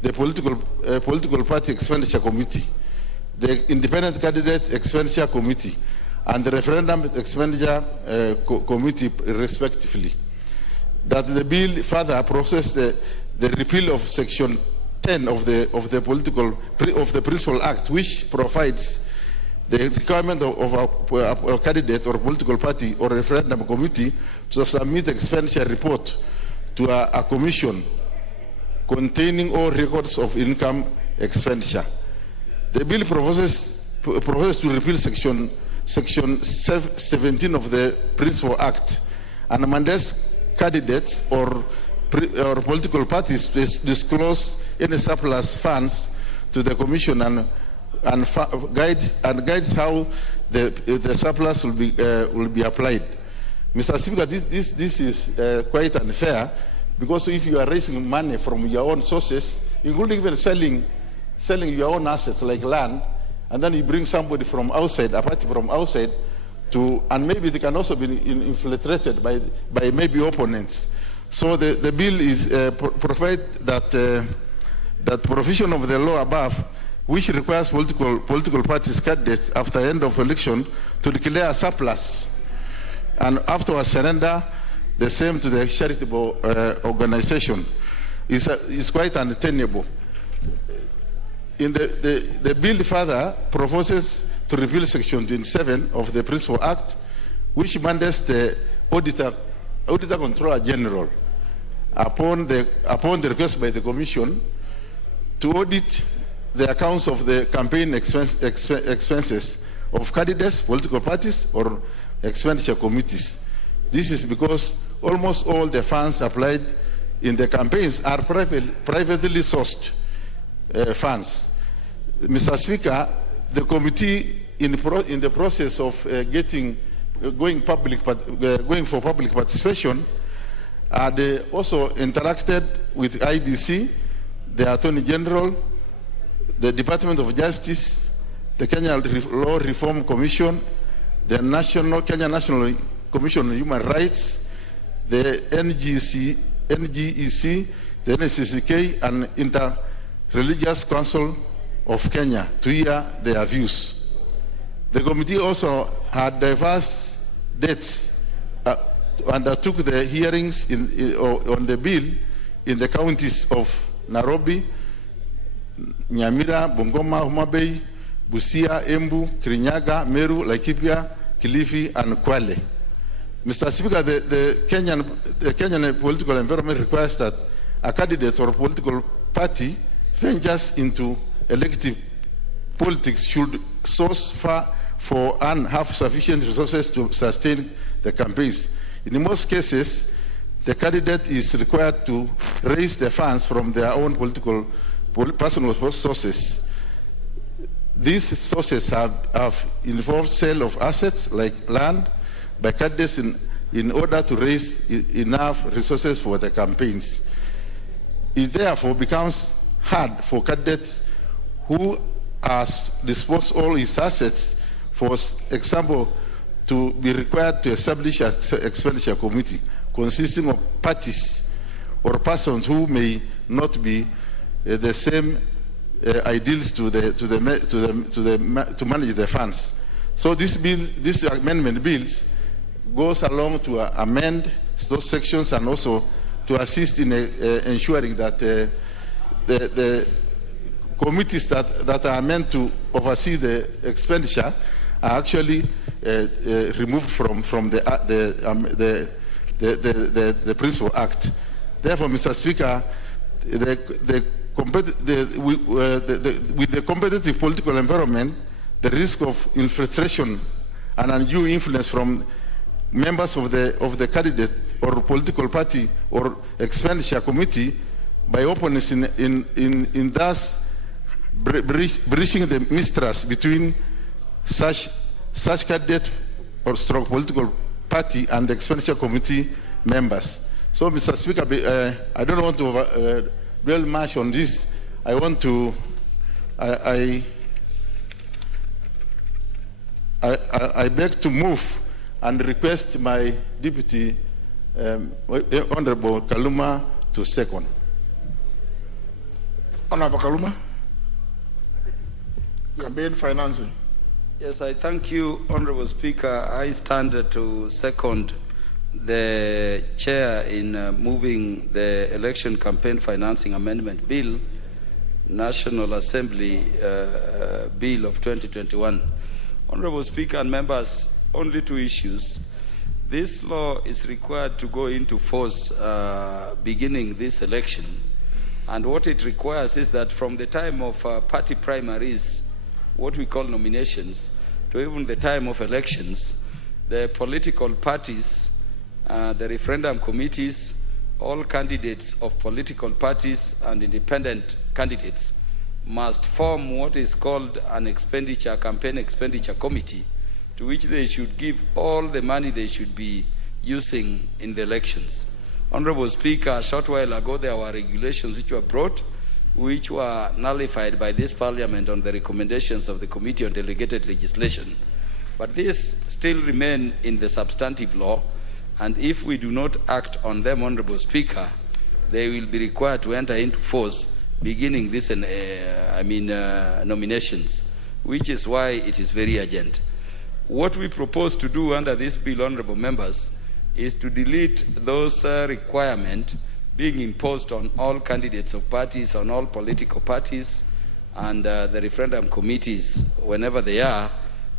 the political party expenditure committee, the independent candidate expenditure committee, and the referendum expenditure committee, respectively. That the bill further processes the repeal of Section 10 of the Principal Act, which provides the requirement of a candidate or political party or referendum committee to submit expenditure report to a commission containing all records of income expenditure. The bill proposes to repeal section 17 of the Principal Act and mandates candidates or political parties to disclose any surplus funds to the commission and guides how the surplus will be applied. Mr. Speaker, this is quite unfair, because if you are raising money from your own sources, including even selling your own assets like land, and then you bring somebody from outside, a party from outside, and maybe they can also be infiltrated by maybe opponents. So the bill is provide that provision of the law above, which requires political parties candidates after end of election to declare a surplus and afterwards surrender the same to the charitable organization, is quite untenable. In the bill further proposes to repeal section 27 of the Principal Act, which mandates the Auditor Controller General, upon the request by the Commission, to audit the accounts of the campaign expenses of candidates, political parties, or expenditure committees. This is because almost all the funds applied in the campaigns are privately sourced funds. Mr. Speaker, the committee, in the process of going for public participation, they also interacted with IBC, the Attorney General, the Department of Justice, the Kenya Law Reform Commission, the Kenya National Commission on Human Rights, the NGEC, the NCCK, and Inter-Religious Council of Kenya to hear their views. The committee also had diverse dates, undertook the hearings on the bill in the counties of Nairobi, Nyamira, Bungoma, Homa Bay, Busia, Embu, Kirinyaga, Meru, Laikipia, Kilifi, and Kwale. Mr. Speaker, the Kenyan political environment requires that a candidate or a political party ventures into elective politics should source for and have sufficient resources to sustain the campaigns. In most cases, the candidate is required to raise the funds from their own personal sources. These sources have involved sale of assets like land by candidates in order to raise enough resources for the campaigns. It therefore becomes hard for candidates who has disposed all his assets, for example, to be required to establish an expenditure committee consisting of parties or persons who may not be the same ideals to manage the funds. So this amendment bills goes along to amend those sections and also to assist in ensuring that the committees that are meant to oversee the expenditure are actually removed from the Principal Act. Therefore, Mr. Speaker, with the competitive political environment, the risk of infiltration and undue influence from members of the candidate or political party or expenditure committee by opponents in thus breaching the mistrust between such candidate or strong political party and the expenditure committee members. So, Mr. Speaker, I don't want to dwell much on this. I want to, I beg to move and request my deputy, Honorable Kaluma, to second. Honorable Kaluma, campaign financing. Yes, I thank you, Honorable Speaker. I stand to second the chair in moving the election campaign financing amendment bill, National Assembly Bill of 2021. Honorable Speaker and members, only two issues. This law is required to go into force beginning this election. And what it requires is that from the time of party primaries, what we call nominations, to even the time of elections, the political parties, the referendum committees, all candidates of political parties and independent candidates must form what is called an campaign expenditure committee, to which they should give all the money they should be using in the elections. Honorable Speaker, a short while ago there were regulations which were brought, which were nullified by this Parliament on the recommendations of the Committee on Delegated Legislation. But these still remain in the substantive law, and if we do not act on them, Honorable Speaker, they will be required to enter into force beginning this nominations, which is why it is very urgent. What we propose to do under this bill, honorable members, is to delete those requirements being imposed on all candidates of parties, on all political parties, and the referendum committees, whenever they are,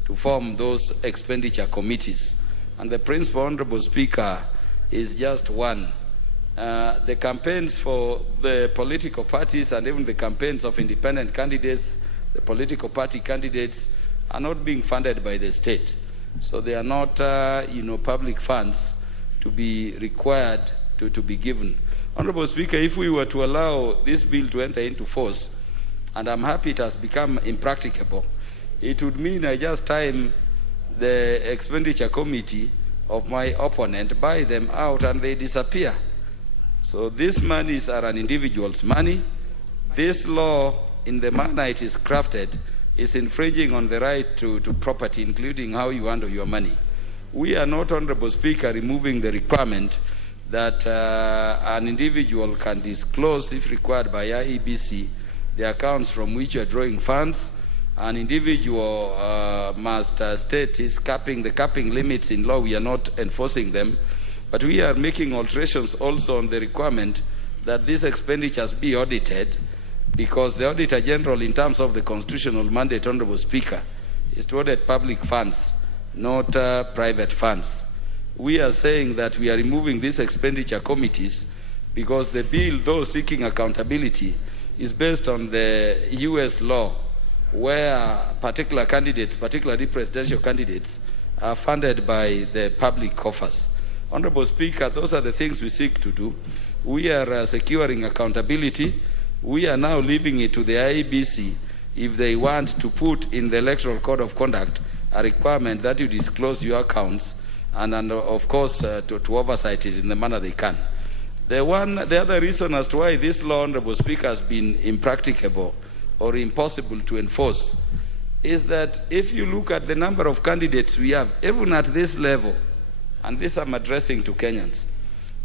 to form those expenditure committees. And the principle, honorable Speaker, is just one. The campaigns for the political parties and even the campaigns of independent candidates, the political party candidates, are not being funded by the state. So they are not, public funds to be required to be given. Honorable Speaker, if we were to allow this bill to enter into force, and I'm happy it has become impracticable, it would mean I just time the expenditure committee of my opponent, buy them out, and they disappear. So these monies are an individual's money. This law, in the manner it is crafted, is infringing on the right to property, including how you handle your money. We are not, Honorable Speaker, removing the requirement that an individual can disclose, if required by IEBC, the accounts from which you are drawing funds. An individual must state the capping limits in law. We are not enforcing them, but we are making alterations also on the requirement that these expenditures be audited, because the Auditor General, in terms of the constitutional mandate, Honorable Speaker, is to audit public funds, not private funds. We are saying that we are removing these expenditure committees because the bill, though seeking accountability, is based on the US law, where particular candidates, particularly presidential candidates, are funded by the public coffers. Honorable Speaker, those are the things we seek to do. We are securing accountability. We are now leaving it to the IEBC if they want to put in the Electoral Code of Conduct a requirement that you disclose your accounts and of course, to oversight it in the manner they can. The other reason as to why this law, Honorable Speaker, has been impracticable or impossible to enforce is that if you look at the number of candidates we have, even at this level, and this I'm addressing to Kenyans,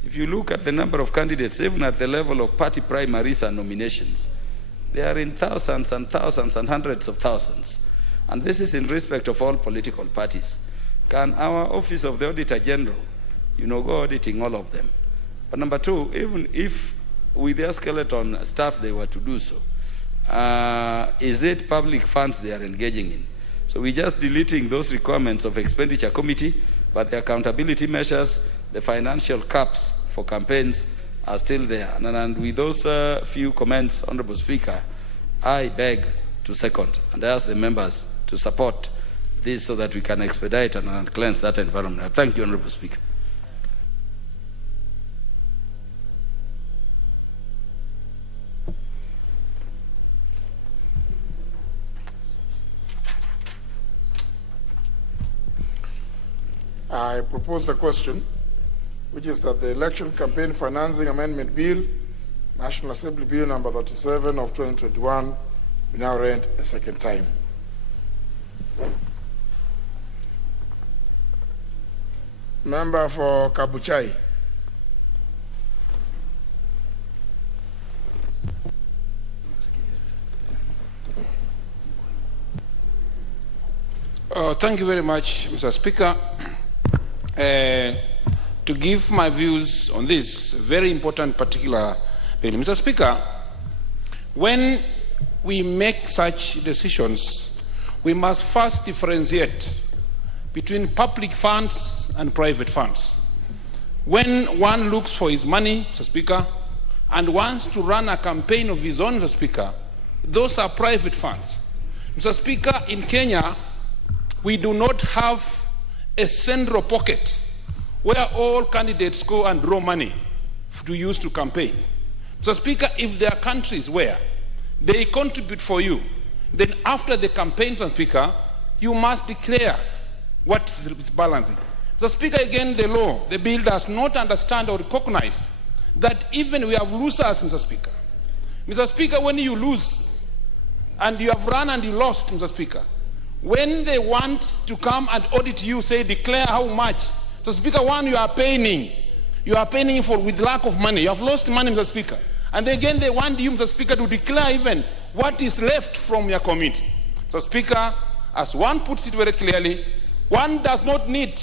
if you look at the number of candidates, even at the level of party primaries and nominations, they are in thousands and thousands and hundreds of thousands. And this is in respect of all political parties. Can our Office of the Auditor General, go auditing all of them? But number two, even if with their skeleton staff they were to do so, is it public funds they are engaging in? So we're just deleting those requirements of expenditure committee, but the accountability measures, the financial caps for campaigns are still there. And with those few comments, Honorable Speaker, I beg to second and I ask the members to support this so that we can expedite and cleanse that environment. Thank you, Honorable Speaker. I propose a question, which is that the Election Campaign Financing Amendment Bill, National Assembly Bill number 37 of 2021, be now read a second time. Member for Kabuchai. Thank you very much, Mr. Speaker. To give my views on this very important particular bill. Mr. Speaker, when we make such decisions, we must first differentiate between public funds and private funds. When one looks for his money, Mr. Speaker, and wants to run a campaign of his own, Mr. Speaker, those are private funds. Mr. Speaker, in Kenya, we do not have a central pocket where all candidates go and draw money to use to campaign. Mr. Speaker, if there are countries where they contribute for you, then after the campaign, Mr. Speaker, you must declare what is balancing. Mr. Speaker, again, the law, the bill does not understand or recognize that even we have losers, Mr. Speaker. Mr. Speaker, when you lose and you have run and you lost, Mr. Speaker, when they want to come and audit you, say, declare how much. Mr. Speaker, one, you are paying for with lack of money. You have lost money, Mr. Speaker. And again, they want you, Mr. Speaker, to declare even what is left from your committee. Mr. Speaker, as one puts it very clearly, one does not need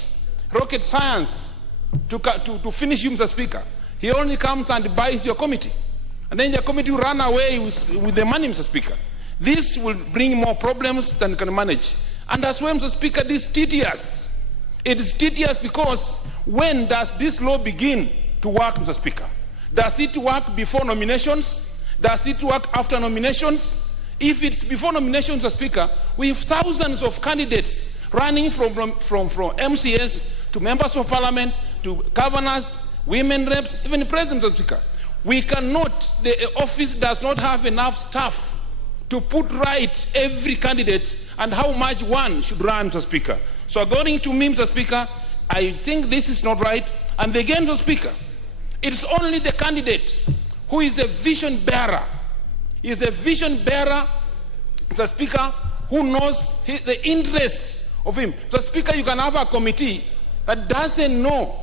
rocket science to finish you, Mr. Speaker. He only comes and buys your committee. And then your committee will run away with the money, Mr. Speaker. This will bring more problems than can manage. And as well, Mr. Speaker, this is tedious. It is tedious because when does this law begin to work, Mr. Speaker? Does it work before nominations? Does it work after nominations? If it's before nominations, Mr. Speaker, we have thousands of candidates running from MCS to members of parliament to governors, women reps, even the president, Mr. Speaker. We cannot, the office does not have enough staff to put right every candidate and how much one should run, Mr. Speaker. So according to me, Mr. Speaker, I think this is not right. And again, Mr. Speaker, it's only the candidate who is a vision bearer. He is a vision bearer, Mr. Speaker, who knows the interest of him. Mr. Speaker, you can have a committee that doesn't know,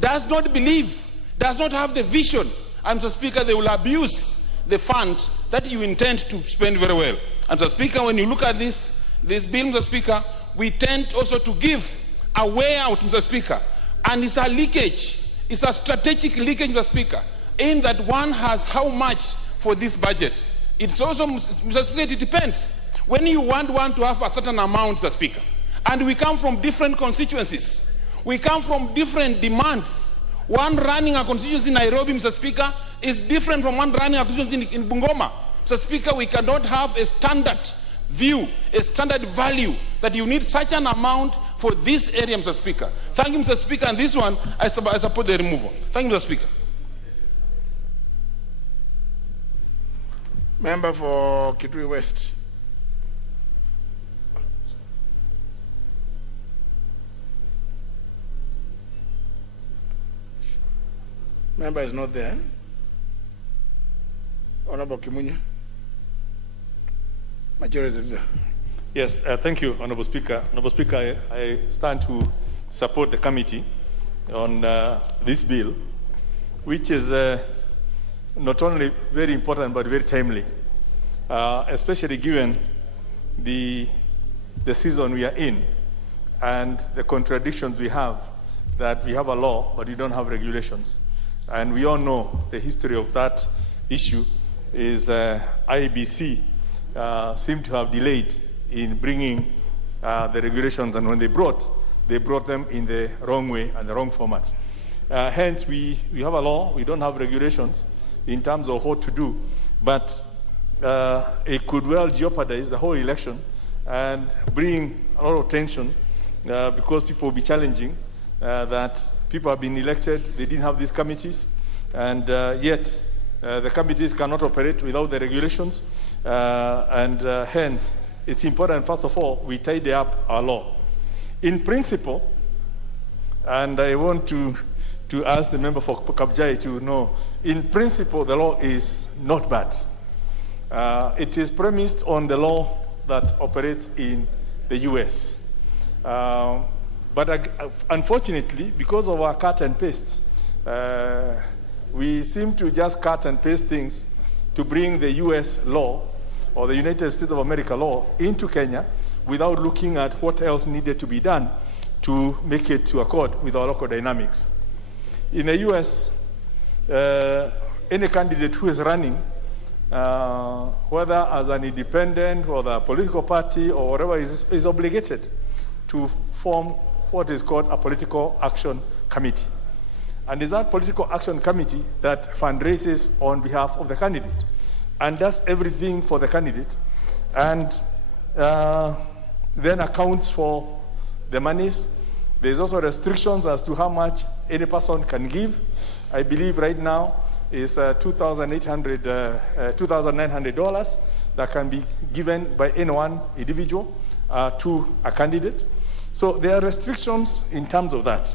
does not believe, does not have the vision. And Mr. Speaker, they will abuse the fund that you intend to spend very well. And Mr. Speaker, when you look at this bill, Mr. Speaker, we tend also to give a way out, Mr. Speaker. And it's a leakage. It's a strategic leakage, Mr. Speaker, in that one has how much for this budget. It's also, Mr. Speaker, it depends. When you want one to have a certain amount, Mr. Speaker, and we come from different constituencies, we come from different demands. One running a constituency in Nairobi, Mr. Speaker, is different from one running a constituency in Bungoma. Mr. Speaker, we cannot have a standard view, a standard value that you need such an amount for this area, Mr. Speaker. Thank you, Mr. Speaker, and this one, I support the removal. Thank you, Mr. Speaker. Member for Kitui West. Member is not there. Honorable Kimunya. Majority Leader. Yes, thank you, Honorable Speaker. Honorable Speaker, I stand to support the committee on this bill, which is not only very important but very timely, especially given the season we are in and the contradictions we have, that we have a law but we don't have regulations. And we all know the history of that issue is IBC seemed to have delayed in bringing the regulations, and when they brought them in the wrong way and the wrong format. Hence, we have a law, we don't have regulations in terms of what to do, but it could well jeopardize the whole election and bring a lot of tension because people will be challenging that people have been elected, they didn't have these committees, and yet the committees cannot operate without the regulations, and hence it's important, first of all, we tidy up our law. In principle, and I want to ask the member for Kabjai to know, in principle, the law is not bad. It is premised on the law that operates in the US. But unfortunately, because of our cut and paste, we seem to just cut and paste things to bring the US law or the United States of America law into Kenya without looking at what else needed to be done to make it to accord with our local dynamics. In the US, any candidate who is running, whether as an independent or the political party or whatever, is obligated to form what is called a political action committee. And it's that political action committee that fundraises on behalf of the candidate and does everything for the candidate, and then accounts for the monies. There's also restrictions as to how much any person can give. I believe right now is $2,900 that can be given by any one individual to a candidate. So there are restrictions in terms of that.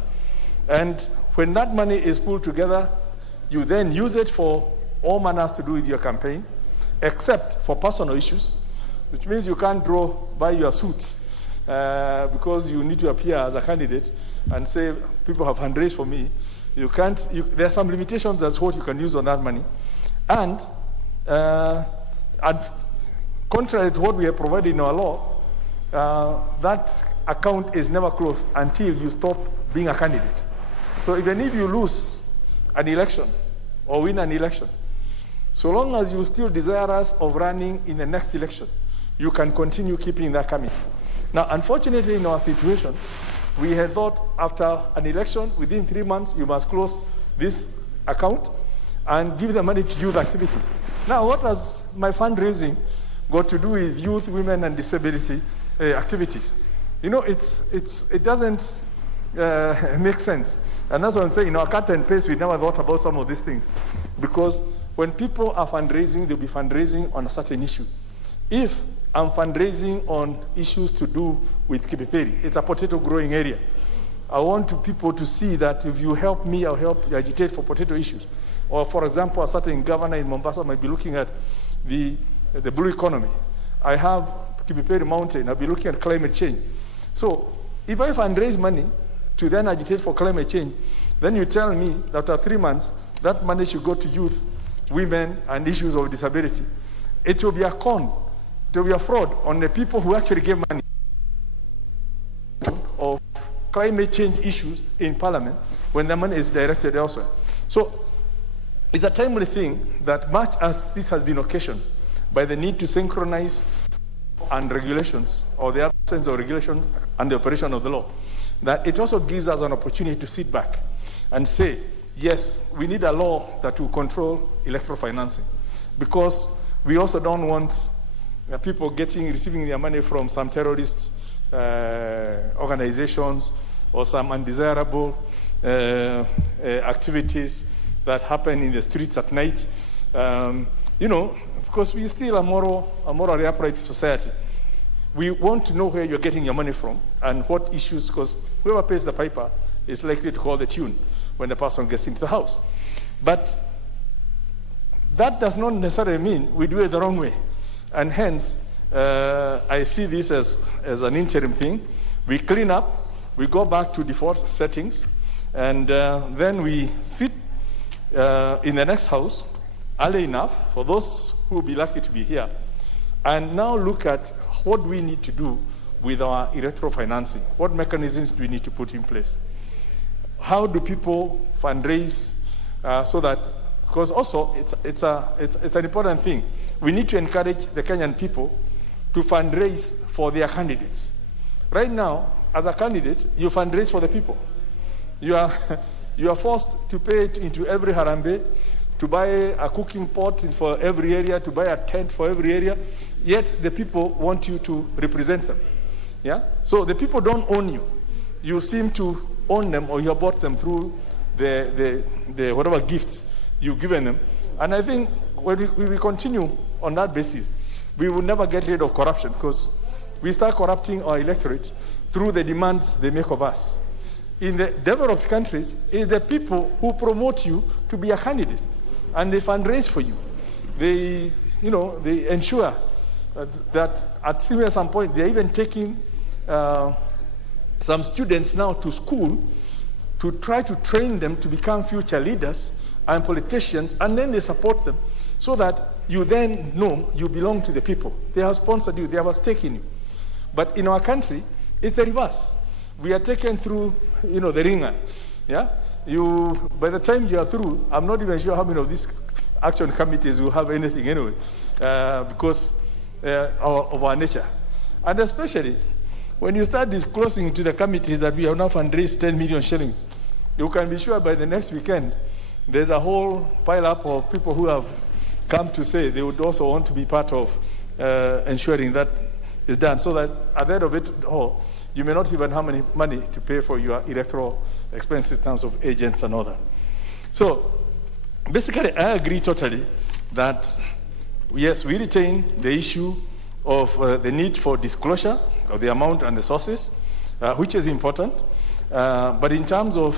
And when that money is pulled together, you then use it for all manners to do with your campaign, except for personal issues, which means you can't buy your suit because you need to appear as a candidate and say, people have fundraised for me. You can't, there are some limitations as to what you can use on that money. And contrary to what we have provided in our law, that account is never closed until you stop being a candidate. So even if you lose an election or win an election, so long as you're still desirous of running in the next election, you can continue keeping that committee. Now, unfortunately, in our situation, we had thought after an election, within 3 months, you must close this account and give the money to youth activities. Now, what has my fundraising got to do with youth, women, and disability activities? You know, it doesn't make sense. And that's what I'm saying. In our cut and paste, we never thought about some of these things. Because when people are fundraising, they'll be fundraising on a certain issue. If I'm fundraising on issues to do with Kipiperi, it's a potato growing area. I want people to see that if you help me, I'll help you agitate for potato issues. Or, for example, a certain governor in Mombasa might be looking at the blue economy. I have Kipiperi Mountain, I'll be looking at climate change. So, if I fundraise money to then agitate for climate change, then you tell me that after 3 months, that money should go to youth, women, and issues of disability. It will be a con, it will be a fraud on the people who actually gave money of climate change issues in Parliament when the money is directed elsewhere. So it's a timely thing that much as this has been occasioned by the need to synchronize and regulations, or the absence of regulation and the operation of the law, that it also gives us an opportunity to sit back and say, yes, we need a law that will control electoral financing, because we also don't want people receiving their money from some terrorist organizations or some undesirable activities that happen in the streets at night. Because we're still a morally upright society. We want to know where you're getting your money from and what issues, because whoever pays the piper is likely to call the tune when the person gets into the house. But that does not necessarily mean we do it the wrong way. And hence, I see this as an interim thing. We clean up, we go back to default settings, and then we sit in the next house early enough for those who will be lucky to be here, and now look at what we need to do with our electoral financing. What mechanisms do we need to put in place? How do people fundraise so that, because also it's an important thing. We need to encourage the Kenyan people to fundraise for their candidates. Right now, as a candidate, you fundraise for the people. You are forced to pay into every harambe, to buy a cooking pot for every area, to buy a tent for every area, yet the people want you to represent them. Yeah? So the people don't own you. You seem to own them, or you have bought them through the whatever gifts you've given them. And I think when we continue on that basis, we will never get rid of corruption, because we start corrupting our electorate through the demands they make of us. In the developed countries, it's the people who promote you to be a candidate, and they fundraise for you. They ensure that at some point they're even taking some students now to school to try to train them to become future leaders and politicians, and then they support them so that you then know you belong to the people. They have sponsored you, they have a stake in you. But in our country, it's the reverse. We are taken through, the ringer. Yeah? By the time you are through, I'm not even sure how many of these action committees will have anything anyway, because of our nature. And especially when you start disclosing to the committee that we have now fundraised 10 million shillings, you can be sure by the next weekend, there's a whole pile up of people who have come to say they would also want to be part of ensuring that is done, so that at the end of it all, you may not even have any money to pay for your electoral expenses in terms of agents and all that. So basically, I agree totally that, yes, we retain the issue of the need for disclosure of the amount and the sources, which is important. But in terms of,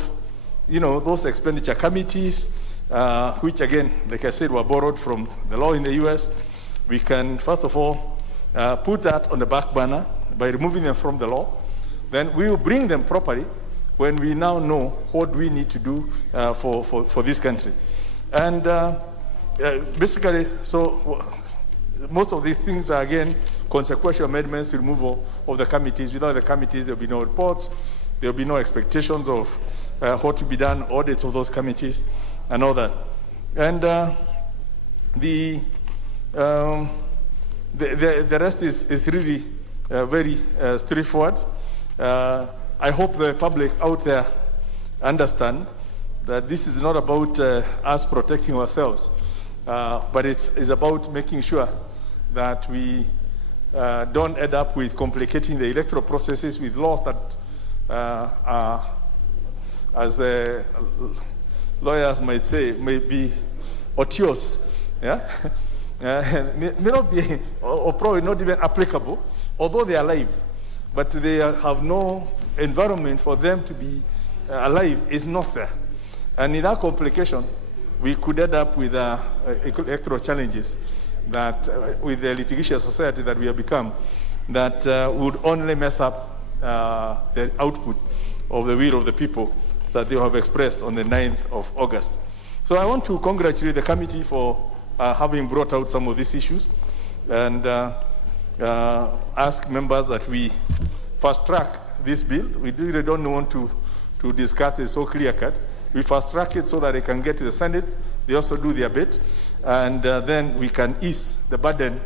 those expenditure committees, which again, like I said, were borrowed from the law in the US, we can, first of all, put that on the back burner by removing them from the law. Then we will bring them properly when we now know what we need to do for this country. And basically, so most of these things are, again, consequential amendments to removal of the committees. Without the committees, there will be no reports, there will be no expectations of what to be done, audits of those committees, and all that. And the rest is really very straightforward. I hope the public out there understand that this is not about us protecting ourselves, but it's about making sure that we don't end up with complicating the electoral processes with laws that are, as the lawyers might say, may be otious, may not be, or probably not even applicable, although they are live, but they have no environment for them to be alive is not there. And in that complication, we could end up with electoral challenges that, with the litigious society that we have become, that would only mess up the output of the will of the people that they have expressed on the 9th of August. So I want to congratulate the committee for having brought out some of these issues, and ask members that we fast track this bill. We really don't want to discuss it so clear cut. We fast track it so that they can get to the Senate. They also do their bit, and then we can ease the burden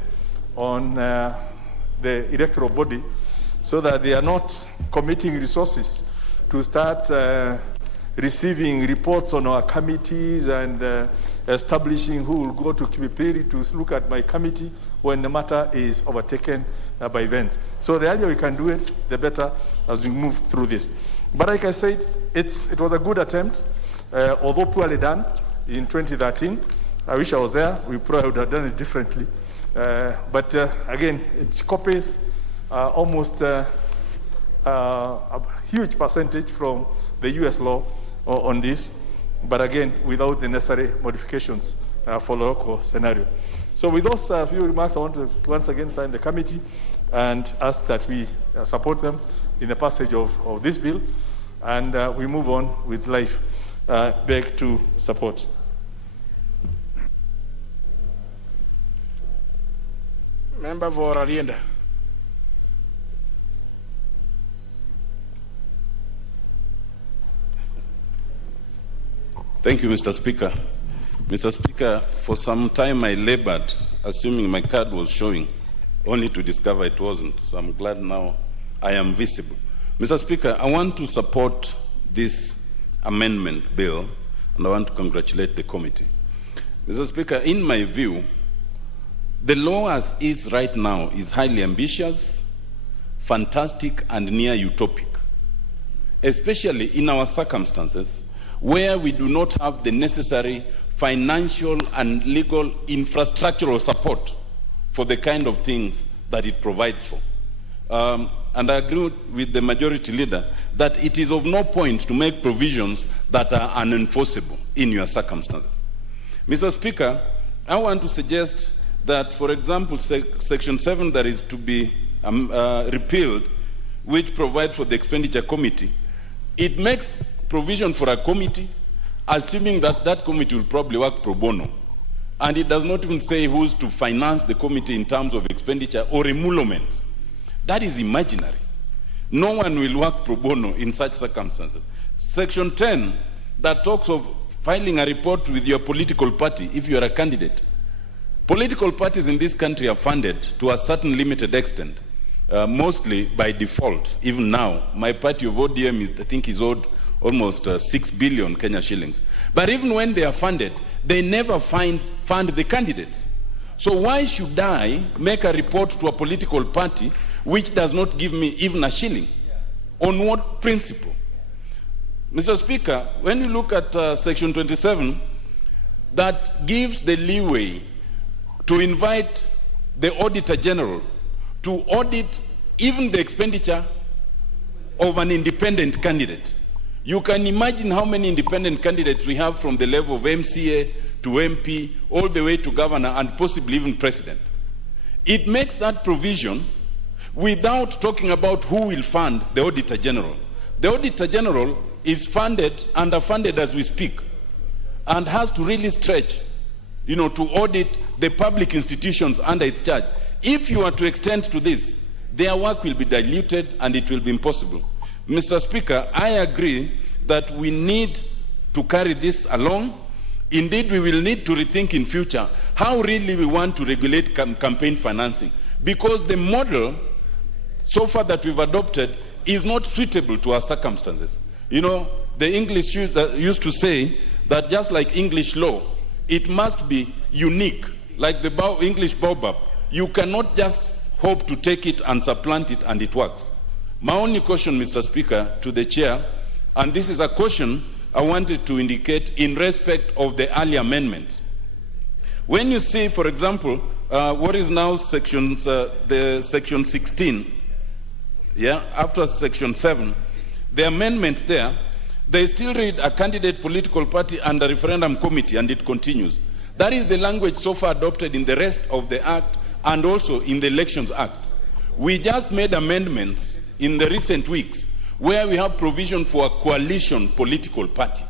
on the electoral body so that they are not committing resources to start receiving reports on our committees and establishing who will go to Kibipiri to look at my committee when the matter is overtaken by event. So the earlier we can do it, the better as we move through this. But like I said, it was a good attempt, although poorly done in 2013. I wish I was there. We probably would have done it differently. But again, it copies almost a huge percentage from the US law on this, but again, without the necessary modifications for the local scenario. So with those few remarks, I want to once again thank the committee and ask that we support them in the passage of this bill, and we move on with life. Beg to support. Member for Arienda. Thank you, Mr. Speaker. Mr. Speaker, for some time I labored, assuming my card was showing, only to discover it wasn't. So I'm glad now I am visible. Mr. Speaker, I want to support this amendment bill, and I want to congratulate the committee. Mr. Speaker, in my view, the law as is right now is highly ambitious, fantastic, and near utopic, especially in our circumstances where we do not have the necessary financial and legal infrastructural support for the kind of things that it provides for. And I agree with the majority leader that it is of no point to make provisions that are unenforceable in your circumstances. Mr. Speaker, I want to suggest that, for example, Section 7 that is to be repealed, which provides for the expenditure committee, it makes provision for a committee, assuming that that committee will probably work pro bono. And it does not even say who's to finance the committee in terms of expenditure or emoluments. That is imaginary. No one will work pro bono in such circumstances. Section 10, that talks of filing a report with your political party if you are a candidate. Political parties in this country are funded to a certain limited extent. mostly by default. Even now, my party of ODM, I think, is owed almost 6 billion Kenya shillings. But even when they are funded, they never fund the candidates. So why should I make a report to a political party which does not give me even a shilling? On what principle? Mr. Speaker, when you look at Section 27, that gives the leeway to invite the Auditor General to audit even the expenditure of an independent candidate. You can imagine how many independent candidates we have from the level of MCA to MP, all the way to governor and possibly even president. It makes that provision without talking about who will fund the Auditor General. The Auditor General is underfunded as we speak, and has to really stretch, to audit the public institutions under its charge. If you are to extend to this, their work will be diluted and it will be impossible. Mr. Speaker, I agree that we need to carry this along. Indeed, we will need to rethink in future how really we want to regulate campaign financing, because the model so far that we've adopted is not suitable to our circumstances. The English used to say that just like English law, it must be unique, like the English baobab. You cannot just hope to take it and supplant it and it works. My only caution, Mr. Speaker, to the chair, and this is a caution I wanted to indicate in respect of the early amendment. When you see, for example, what is now section 16, after section 7, the amendment there, they still read a candidate, political party, and a referendum committee, and it continues. That is the language so far adopted in the rest of the Act and also in the Elections Act. We just made amendments in the recent weeks where we have provision for a coalition political party.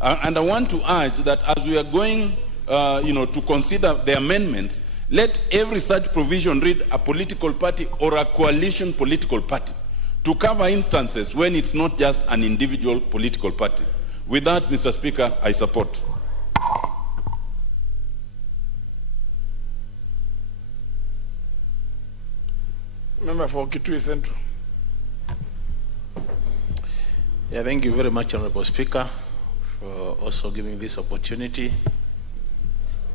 And I want to urge that as we are going to consider the amendments, let every such provision read a political party or a coalition political party, to cover instances when it's not just an individual political party. With that, Mr. Speaker, I support. Member for Kitui Central. Yeah, thank you very much, Honorable Speaker, for also giving this opportunity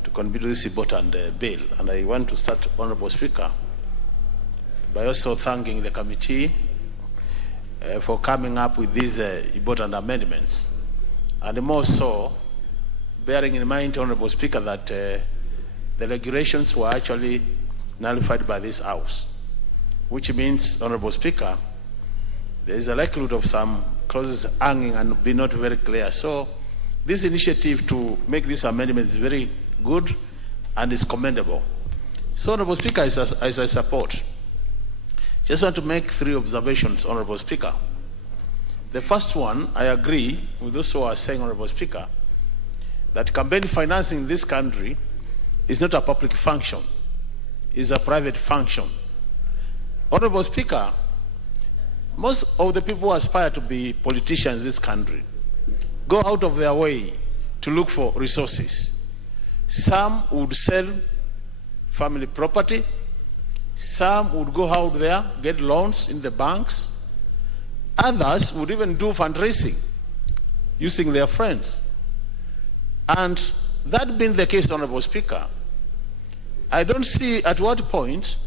to contribute to this important bill. And I want to start, Honorable Speaker, by also thanking the committee for coming up with these important amendments, and more so bearing in mind, Honorable Speaker, that the regulations were actually nullified by this House, which means, Honorable Speaker, there is a likelihood of some clauses hanging and be not very clear. So this initiative to make this amendment is very good and is commendable. So, Honorable Speaker, as I support, just want to make 3 observations, Honorable Speaker. The first one, I agree with those who are saying, Honorable Speaker, that campaign financing in this country is not a public function, it's a private function. Honorable Speaker, most of the people who aspire to be politicians in this country go out of their way to look for resources. Some would sell family property, some would go out there, get loans in the banks. Others would even do fundraising using their friends. And that being the case, Honorable Speaker, I don't see at what point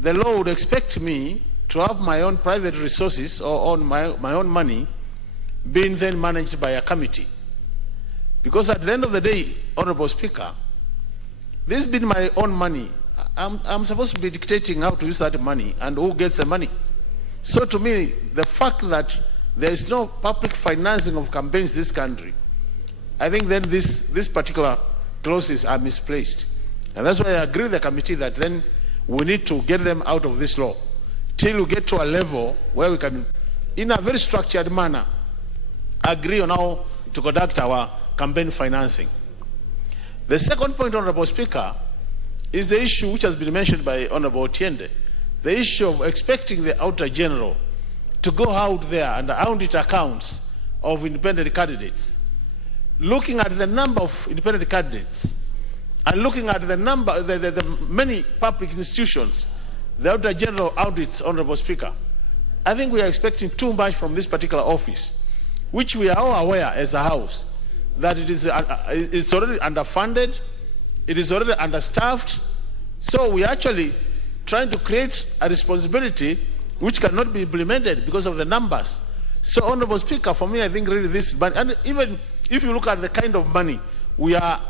the law would expect me to have my own private resources or on my own money being then managed by a committee. Because at the end of the day, Honorable Speaker, this being my own money, I'm supposed to be dictating how to use that money and who gets the money. So to me, the fact that there is no public financing of campaigns in this country, I think then this particular clauses are misplaced. And that's why I agree with the committee that then we need to get them out of this law till we get to a level where we can, in a very structured manner, agree on how to conduct our campaign financing. The second point, Honorable Speaker, is the issue which has been mentioned by Honorable Otiende, the issue of expecting the Auditor General to go out there and audit accounts of independent candidates. Looking at the number of independent candidates and looking at the number, the many public institutions the Auditor General audits, Honorable Speaker, I think we are expecting too much from this particular office, which we are all aware as a House that it's already underfunded, it is already understaffed. So we are actually trying to create a responsibility which cannot be implemented because of the numbers. So, Honorable Speaker, for me, I think really this, but and even if you look at the kind of money we are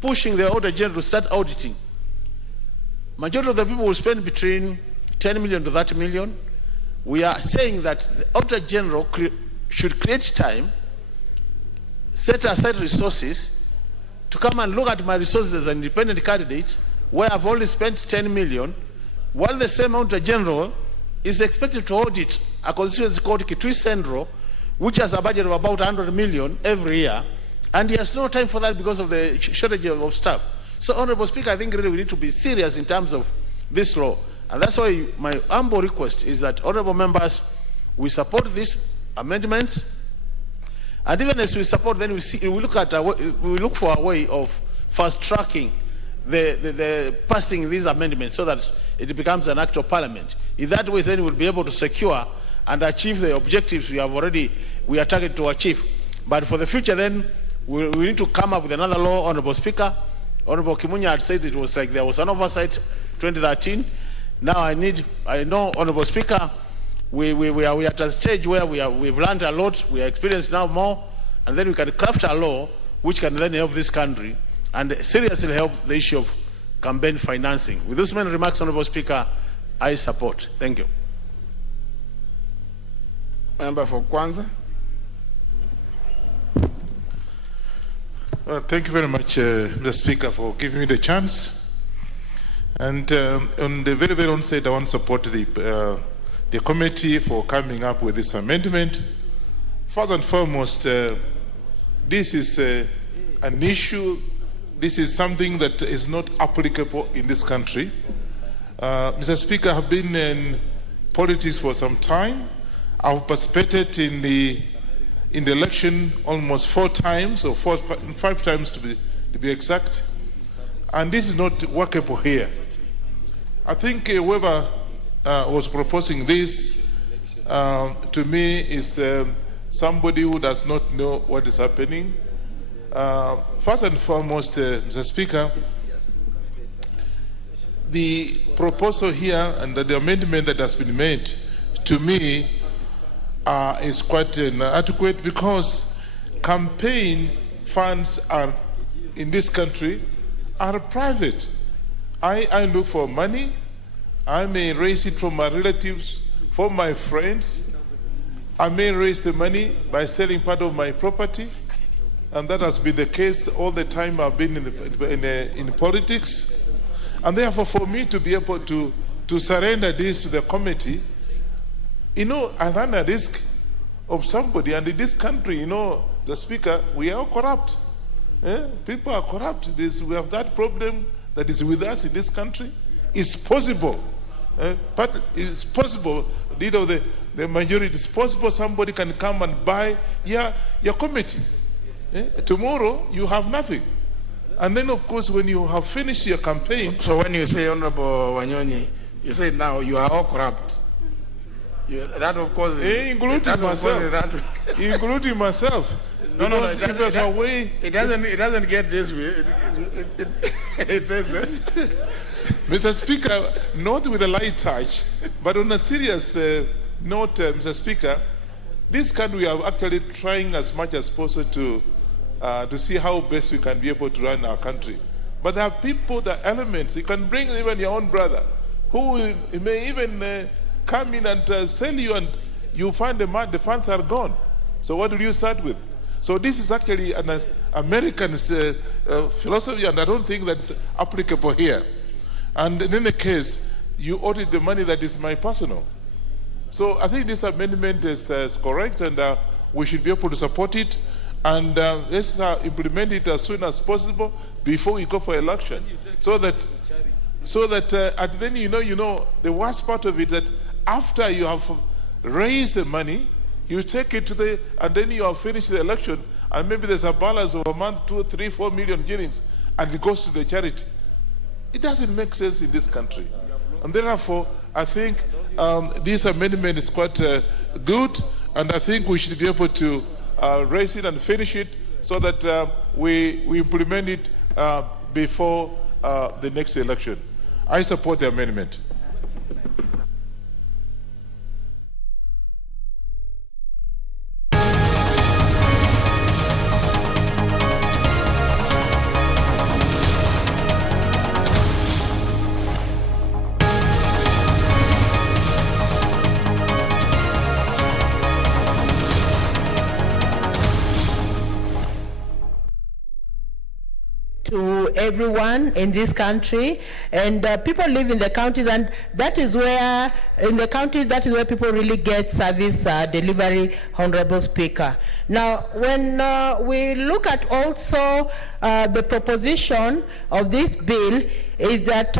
pushing the Auditor General to start auditing, majority of the people will spend between 10 million to 30 million. We are saying that the Auditor General should create time, set aside resources to come and look at my resources as an independent candidate where I've only spent 10 million, while the same Auditor General is expected to audit a constituency called Kitui Central, which has a budget of about 100 million every year, and he has no time for that because of the shortage of staff. So, Honorable Speaker, I think really we need to be serious in terms of this law. And that's why my humble request is that, honorable members, we support these amendments. And even as we support, then we look for a way of fast-tracking the passing these amendments so that it becomes an act of parliament. In that way, then we'll be able to secure and achieve the objectives we are targeted to achieve. But for the future, then, we need to come up with another law, Honorable Speaker. Honorable Kimunya had said it was like there was an oversight 2013. Now I know, Honorable Speaker, we are at a stage where we've learned a lot, we are experienced now more, and then we can craft a law which can then help this country and seriously help the issue of campaign financing. With those many remarks, Honorable Speaker, I support. Thank you. Member for Kwanza. Thank you very much, Mr. Speaker, for giving me the chance. And on the very, very onset, I want to support the committee for coming up with this amendment. First and foremost, this is an issue. This is something that is not applicable in this country. Mr. Speaker, I have been in politics for some time. I've participated in the election almost 4 times, or 5 times to be exact. And this is not workable here. I think whoever was proposing this, to me, is somebody who does not know what is happening. First and foremost, Mr. Speaker, the proposal here and the amendment that has been made, to me, is quite inadequate because campaign funds in this country are private. I look for money. I may raise it from my relatives, from my friends. I may raise the money by selling part of my property. And that has been the case all the time I've been in politics. And therefore, for me to be able to surrender this to the committee, I run a risk of somebody. And in this country, the Speaker, we are all corrupt. People are corrupt. We have that problem that is with us in this country. It's possible. But it's possible, the majority, it's possible somebody can come and buy your committee. Tomorrow, you have nothing. And then, of course, when you have finished your campaign... So when you say, Honorable Wanyonyi, you say now you are all corrupt. That, of course... including myself. Including myself. No, it doesn't get this way. It says that. Mr. Speaker, not with a light touch, but on a serious note, Mr. Speaker, this country, we are actually trying as much as possible to see how best we can be able to run our country. But there are people, there are elements. You can bring even your own brother, who may even come in and sell you, and you find the funds are gone. So what do you start with? So this is actually an American philosophy, and I don't think that's applicable here. And in any case, you audit the money that is my personal. So I think this amendment is correct, and we should be able to support it. And let's implement it as soon as possible before we go for election, so that at then the worst part of it, that after you have raised the money, you take it and then you have finished the election, and maybe there's a balance of a month, 2, 3, 4 million shillings, and it goes to the charity. It doesn't make sense in this country. And therefore, I think this amendment is quite good, and I think we should be able to raise it and finish it so that we implement it before the next election. I support the amendment. To everyone in this country, and people live in the counties, and that is where, in the counties, that is where people really get service delivery, Honorable Speaker. Now, when we look at also the proposition of this bill, is that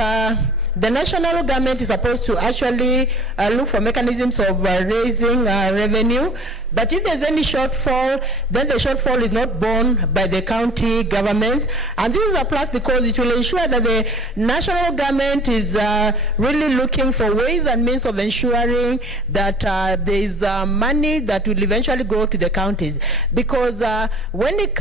the national government is supposed to actually look for mechanisms of raising revenue, but if there's any shortfall, then the shortfall is not borne by the county governments. And this is a plus because it will ensure that the national government is really looking for ways and means of ensuring that there is money that will eventually go to the counties. Because when it